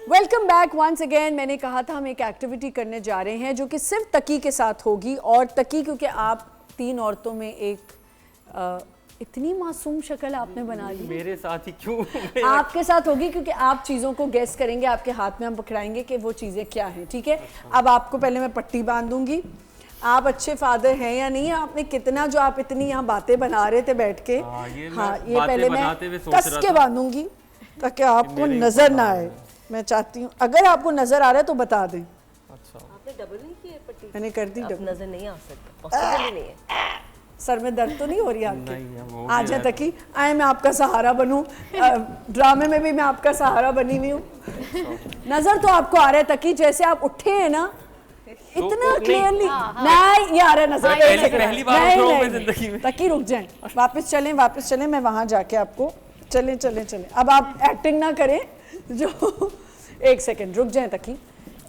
Welcome back once again. میں نے کہا تھا ہم ایک ایکٹیویٹی کرنے جا رہے ہیں جو کہ صرف تقی کے ساتھ ہوگی, اور تقی کیونکہ آپ 3 عورتوں میں ایک اتنی معصوم شکل آپ نے بنا لی. میرے ساتھ ہی کیوں؟ آپ کے ساتھ ہوگی کیونکہ آپ چیزوں کو گیس کریں گے, آپ کے ہاتھ میں ہم پکڑائیں گے کہ وہ چیزیں کیا ہیں, ٹھیک ہے. اب آپ کو پہلے میں پٹی باندھ دوں گی. آپ اچھے فادر ہیں یا نہیں, آپ نے کتنا جو آپ اتنی یہاں باتیں بنا رہے تھے بیٹھ کے, ہاں یہ پہلے میں کس کے باندھوں گی تاکہ آپ کو نظر نہ آئے. میں چاہتی ہوں اگر آپ کو نظر آ رہا ہے تو بتا دیں. آپ نے ڈبل نہیں کی ہے پٹی, میں نے کر دی. نظر نہیں آ سکتا, پاسبل ہی نہیں ہے. سر میں درد تو نہیں ہو رہی آپ کی؟ آ جائیں تقی, آئے میں آپ کا سہارا بنوں, ڈرامے میں بھی میں آپ کا سہارا بنی ہوئی ہوں. نظر تو آپ کو آ رہا ہے تقی, جیسے آپ اٹھے ہیں نا اتنا کلیئرلی. نہیں یہ آ رہا ہے نظر. تقی رک جائیں, واپس چلیں, میں وہاں جا کے آپ کو, چلیں. اب آپ ایکٹنگ نہ کریں, جو 1 سیکنڈ رک جائیں تقی,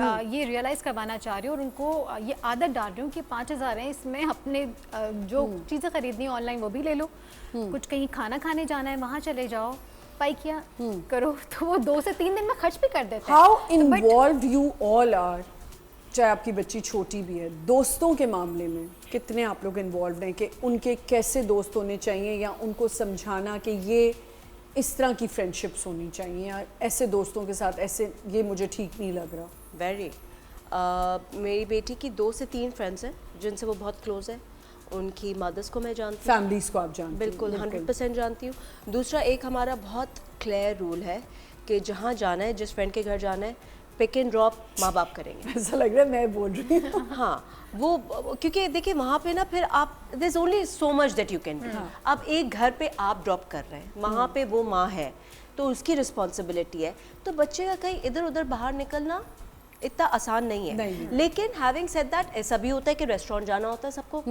یہ ریئلائز کروانا چاہ رہی ہوں اور ان کو یہ عادت ڈال رہی ہوں کہ 5,000 ہیں، اس میں اپنے جو چیزیں خریدنی ہیں آن لائن وہ بھی لے لو، کچھ کہیں کھانا کھانے جانا ہے وہاں چلے جاؤ، پائکیا کرو، تو وہ 2 سے 3 دن میں خرچ بھی کر دیتے ہیں. How involved you all are, چاہے آپ کی بچی چھوٹی بھی ہے، دوستوں کے معاملے میں کتنے آپ لوگ انوالوڈ ہیں کہ ان کے کیسے دوست ہونے چاہیے، یا ان کو سمجھانا کہ یہ اس طرح کی فرینڈشپس ہونی چاہیے، یا ایسے دوستوں کے ساتھ ایسے یہ مجھے ٹھیک نہیں لگ رہا. ویری میری بیٹی کی 2 سے 3 فرینڈس ہیں جن سے وہ بہت کلوز ہے. ان کی مدرس کو میں جانتی ہوں، فیملیز کو آپ جانتے ہیں؟ بالکل 100% جانتی ہوں. دوسرا ایک ہمارا بہت کلیئر رول ہے کہ جہاں جانا ہے، جس فرینڈ کے گھر جانا ہے، پک اینڈ ڈراپ ماں باپ کریں گے. ایسا لگ رہا ہے میں بول رہی ہوں. ہاں وہ کیونکہ دیکھیے وہاں پہ نا پھر آپ there is only so much that you can do. اب ایک گھر پہ آپ ڈراپ کر رہے ہیں، وہاں پہ وہ ماں ہے تو اس کی رسپانسبلٹی ہے، تو بچے کا کہیں ادھر ادھر باہر نکلنا اتنا آسان نہیں ہے. لیکن ہیونگ سیڈ دیٹ ایسا بھی ہوتا ہے کہ ریسٹورینٹ جانا ہوتا ہے سب کو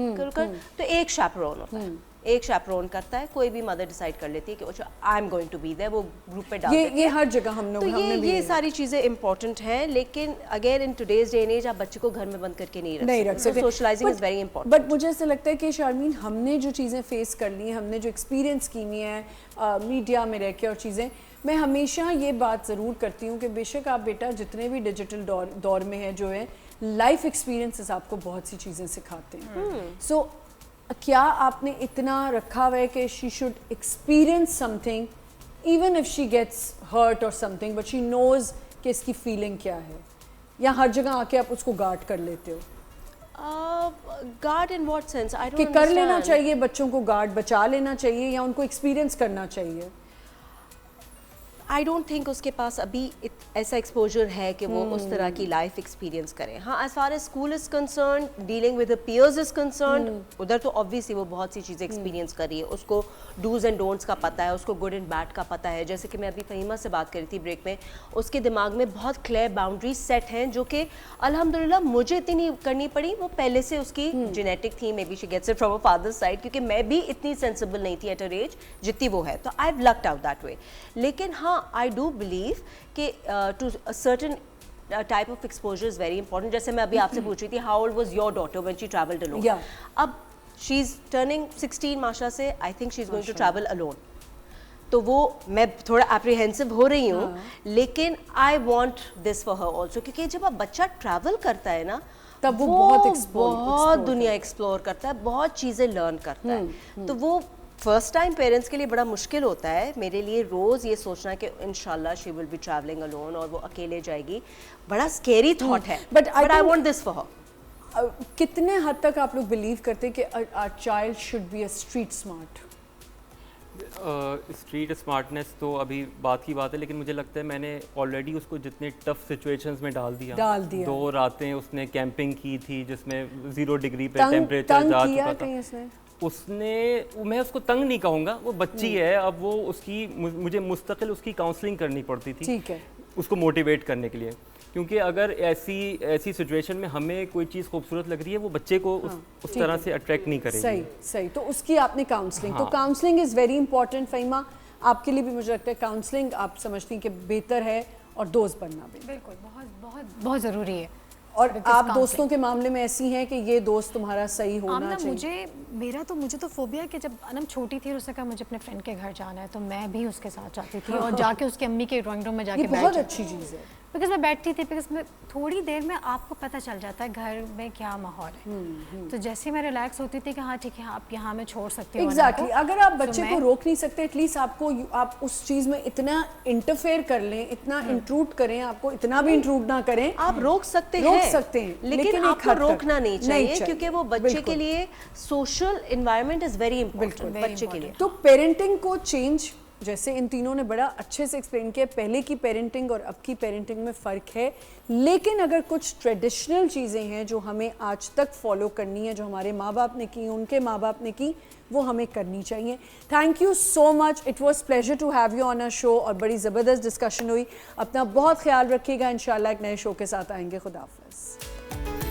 تو ایک شیپرون ہوتا ہے، ایک شیپرون کرتا ہے. کوئی بھی مدر ڈیسائیڈ کر لیتی ہے کہ I am going to be there, وہ گروپ پہ ڈال دیتی ہے. یہ ہر جگہ ہم نے تو یہ ساری چیزیں امپورٹنٹ ہیں. لیکن again in today's day and age آپ بچے کو گھر میں بند کر کے نہیں رکھ سکتے. Socializing is very important. But مجھے ایسا لگتا ہے کہ شارمین ہم نے جو چیزیں فیس کر لی ہیں، ہم نے جو ایکسپیرینس کی ہوئی ہیں میڈیا میں رہ کے اور چیزیں، میں ہمیشہ یہ بات ضرور کرتی ہوں کہ بے شک آپ بیٹا جتنے بھی ڈیجیٹل دور میں ہیں جو ہے، لائف ایکسپیرینسز آپ کو بہت سی چیزیں سکھاتے ہیں. سو کیا آپ نے اتنا رکھا ہوا ہے کہ she should experience some thing even if she gets hurt اور سم تھنگ بٹ شی نوز کہ اس کی فیلنگ کیا ہے، یا ہر جگہ آ کے آپ اس کو گارڈ کر لیتے ہو؟ Guard in what sense? کہ کر لینا چاہیے بچوں کو گارڈ، بچا لینا چاہیے، یا ان کو ایکسپیرینس کرنا چاہیے؟ آئی ڈونٹ تھنک اس کے پاس ابھی ایسا ایکسپوجر ہے کہ وہ اس طرح کی لائف ایکسپیرینس کریں. ہاں as far as school is concerned, dealing with peers is concerned, ادھر تو آبویسلی وہ بہت سی چیزیں ایکسپیرینس کر رہی ہے، اس کو ڈوز اینڈ ڈونٹس کا پتہ ہے، اس کو گڈ اینڈ بیڈ کا پتہ ہے. جیسے کہ میں ابھی فہیمہ سے بات کر رہی تھی بریک میں، اس کے دماغ میں بہت کلیئر باؤنڈریز سیٹ ہیں جو کہ الحمدللہ مجھے اتنی نہیں کرنی پڑی، وہ پہلے سے اس کی جینیٹک تھی. Maybe she gets it from a father side, کیونکہ میں بھی اتنی سینسیبل نہیں تھی ایٹ ار ایج جتنی وہ ہے، تو I have looked out that way. لیکن ہاں آئی ڈو بلیو کہ to certain type of exposure is very important. جیسے میں ابھی آپ سے پوچھ رہی تھی how old was your daughter when she traveled alone. اب she is turning 16 ماشاء سے I think she is going to travel alone. تو وہ میں تھوڑا اپریہینسو ہو رہی ہوں، لیکن I want this for her also. کیونکہ جب اب بچہ ٹریول کرتا ہے نا تب وہ بہت دنیا ایکسپلور کرتا ہے، بہت چیزیں لرن کرتا ہے. تو وہ فرسٹ ٹائم پیرنٹس کے لیے بڑا مشکل ہوتا ہے. میرے لیے روز یہ سوچنا کہ انشاءاللہ she will be travelling alone, اور وہ اکیلے جائے گی، بڑا اسکیری تھاٹ ہے. But I want this for her. کتنے حد تک آپ لوگ بلیو کرتے ہیں کہ child should be a street smart? Street smartness تو ابھی بات کی بات ہے، لیکن مجھے لگتا ہے میں نے آلریڈی اس کو جتنے ٹف سچویشنز میں ڈال دیا. 2 راتیں اس نے کیمپنگ کی تھی جس میں 0 ڈگری پہ ٹیمپریچر جا چکا تھا. میں اس کو تنگ نہیں کہوں گا، وہ بچی ہے. اب وہ اس کی مجھے مستقل اس کی کاؤنسلنگ کرنی پڑتی تھی اس کو موٹیویٹ کرنے کے لیے، کیونکہ اگر ایسی سچویشن میں ہمیں کوئی چیز خوبصورت لگ رہی ہے وہ بچے کو اس طرح سے اٹریکٹ نہیں کرے گی. صحیح. تو اس کی آپ نے کاؤنسلنگ، تو counselling is very important. Fahima آپ کے لیے بھی مجھے لگتا ہے کاؤنسلنگ آپ سمجھتی ہیں کہ بہتر ہے، اور دوست بننا بھی بالکل بہت بہت بہت ضروری ہے. اور آپ دوستوں کے معاملے میں ایسی ہیں کہ یہ دوست تمہارا صحیح ہونا چاہیے؟ مجھے تو فوبیا ہے کہ جب انم چھوٹی تھی اور اس نے کہا مجھے اپنے فرینڈ کے گھر جانا ہے، تو میں بھی اس کے ساتھ جاتی تھی اور جا کے اس کی امی کے ڈرائنگ روم میں جا کے بیٹھ بہت اچھی چیز ہے. بیکاز میں بیٹھتی تھی، بیکاز میں تھوڑی دیر میں آپ کو پتہ چل جاتا ہے گھر میں کیا ماحول ہے. تو جیسے میں ریلیکس ہوتی تھی کہ ہاں ٹھیک ہے آپ یہاں میں چھوڑ سکتی ہوں. ایگزیکٹلی. اگر آپ بچے کو روک نہیں سکتے، ایٹ لیسٹ آپ اس چیز میں اتنا انٹرفیئر کر لیں، اتنا انٹروڈ کریں، آپ کو اتنا بھی انٹروڈ نہ کریں. آپ روک سکتے ہیں لیکن آپ کو روکنا نہیں چاہیے، کیونکہ وہ بچے کے لیے social environment is very important بچے کے لیے. تو پیرنٹنگ کو چینج، جیسے ان تینوں نے بڑا اچھے سے ایکسپلین کیا، پہلے کی پیرنٹنگ اور اب کی پیرنٹنگ میں فرق ہے. لیکن اگر کچھ ٹریڈیشنل چیزیں ہیں جو ہمیں آج تک فالو کرنی ہے، جو ہمارے ماں باپ نے کی، ان کے ماں باپ نے کی، وہ ہمیں کرنی چاہیے. Thank you so much. It was pleasure to have you on a show, اور بڑی زبردست ڈسکشن ہوئی. اپنا بہت خیال رکھیے گا. انشاءاللہ ایک نئے شو کے ساتھ آئیں گے. خدا حافظ.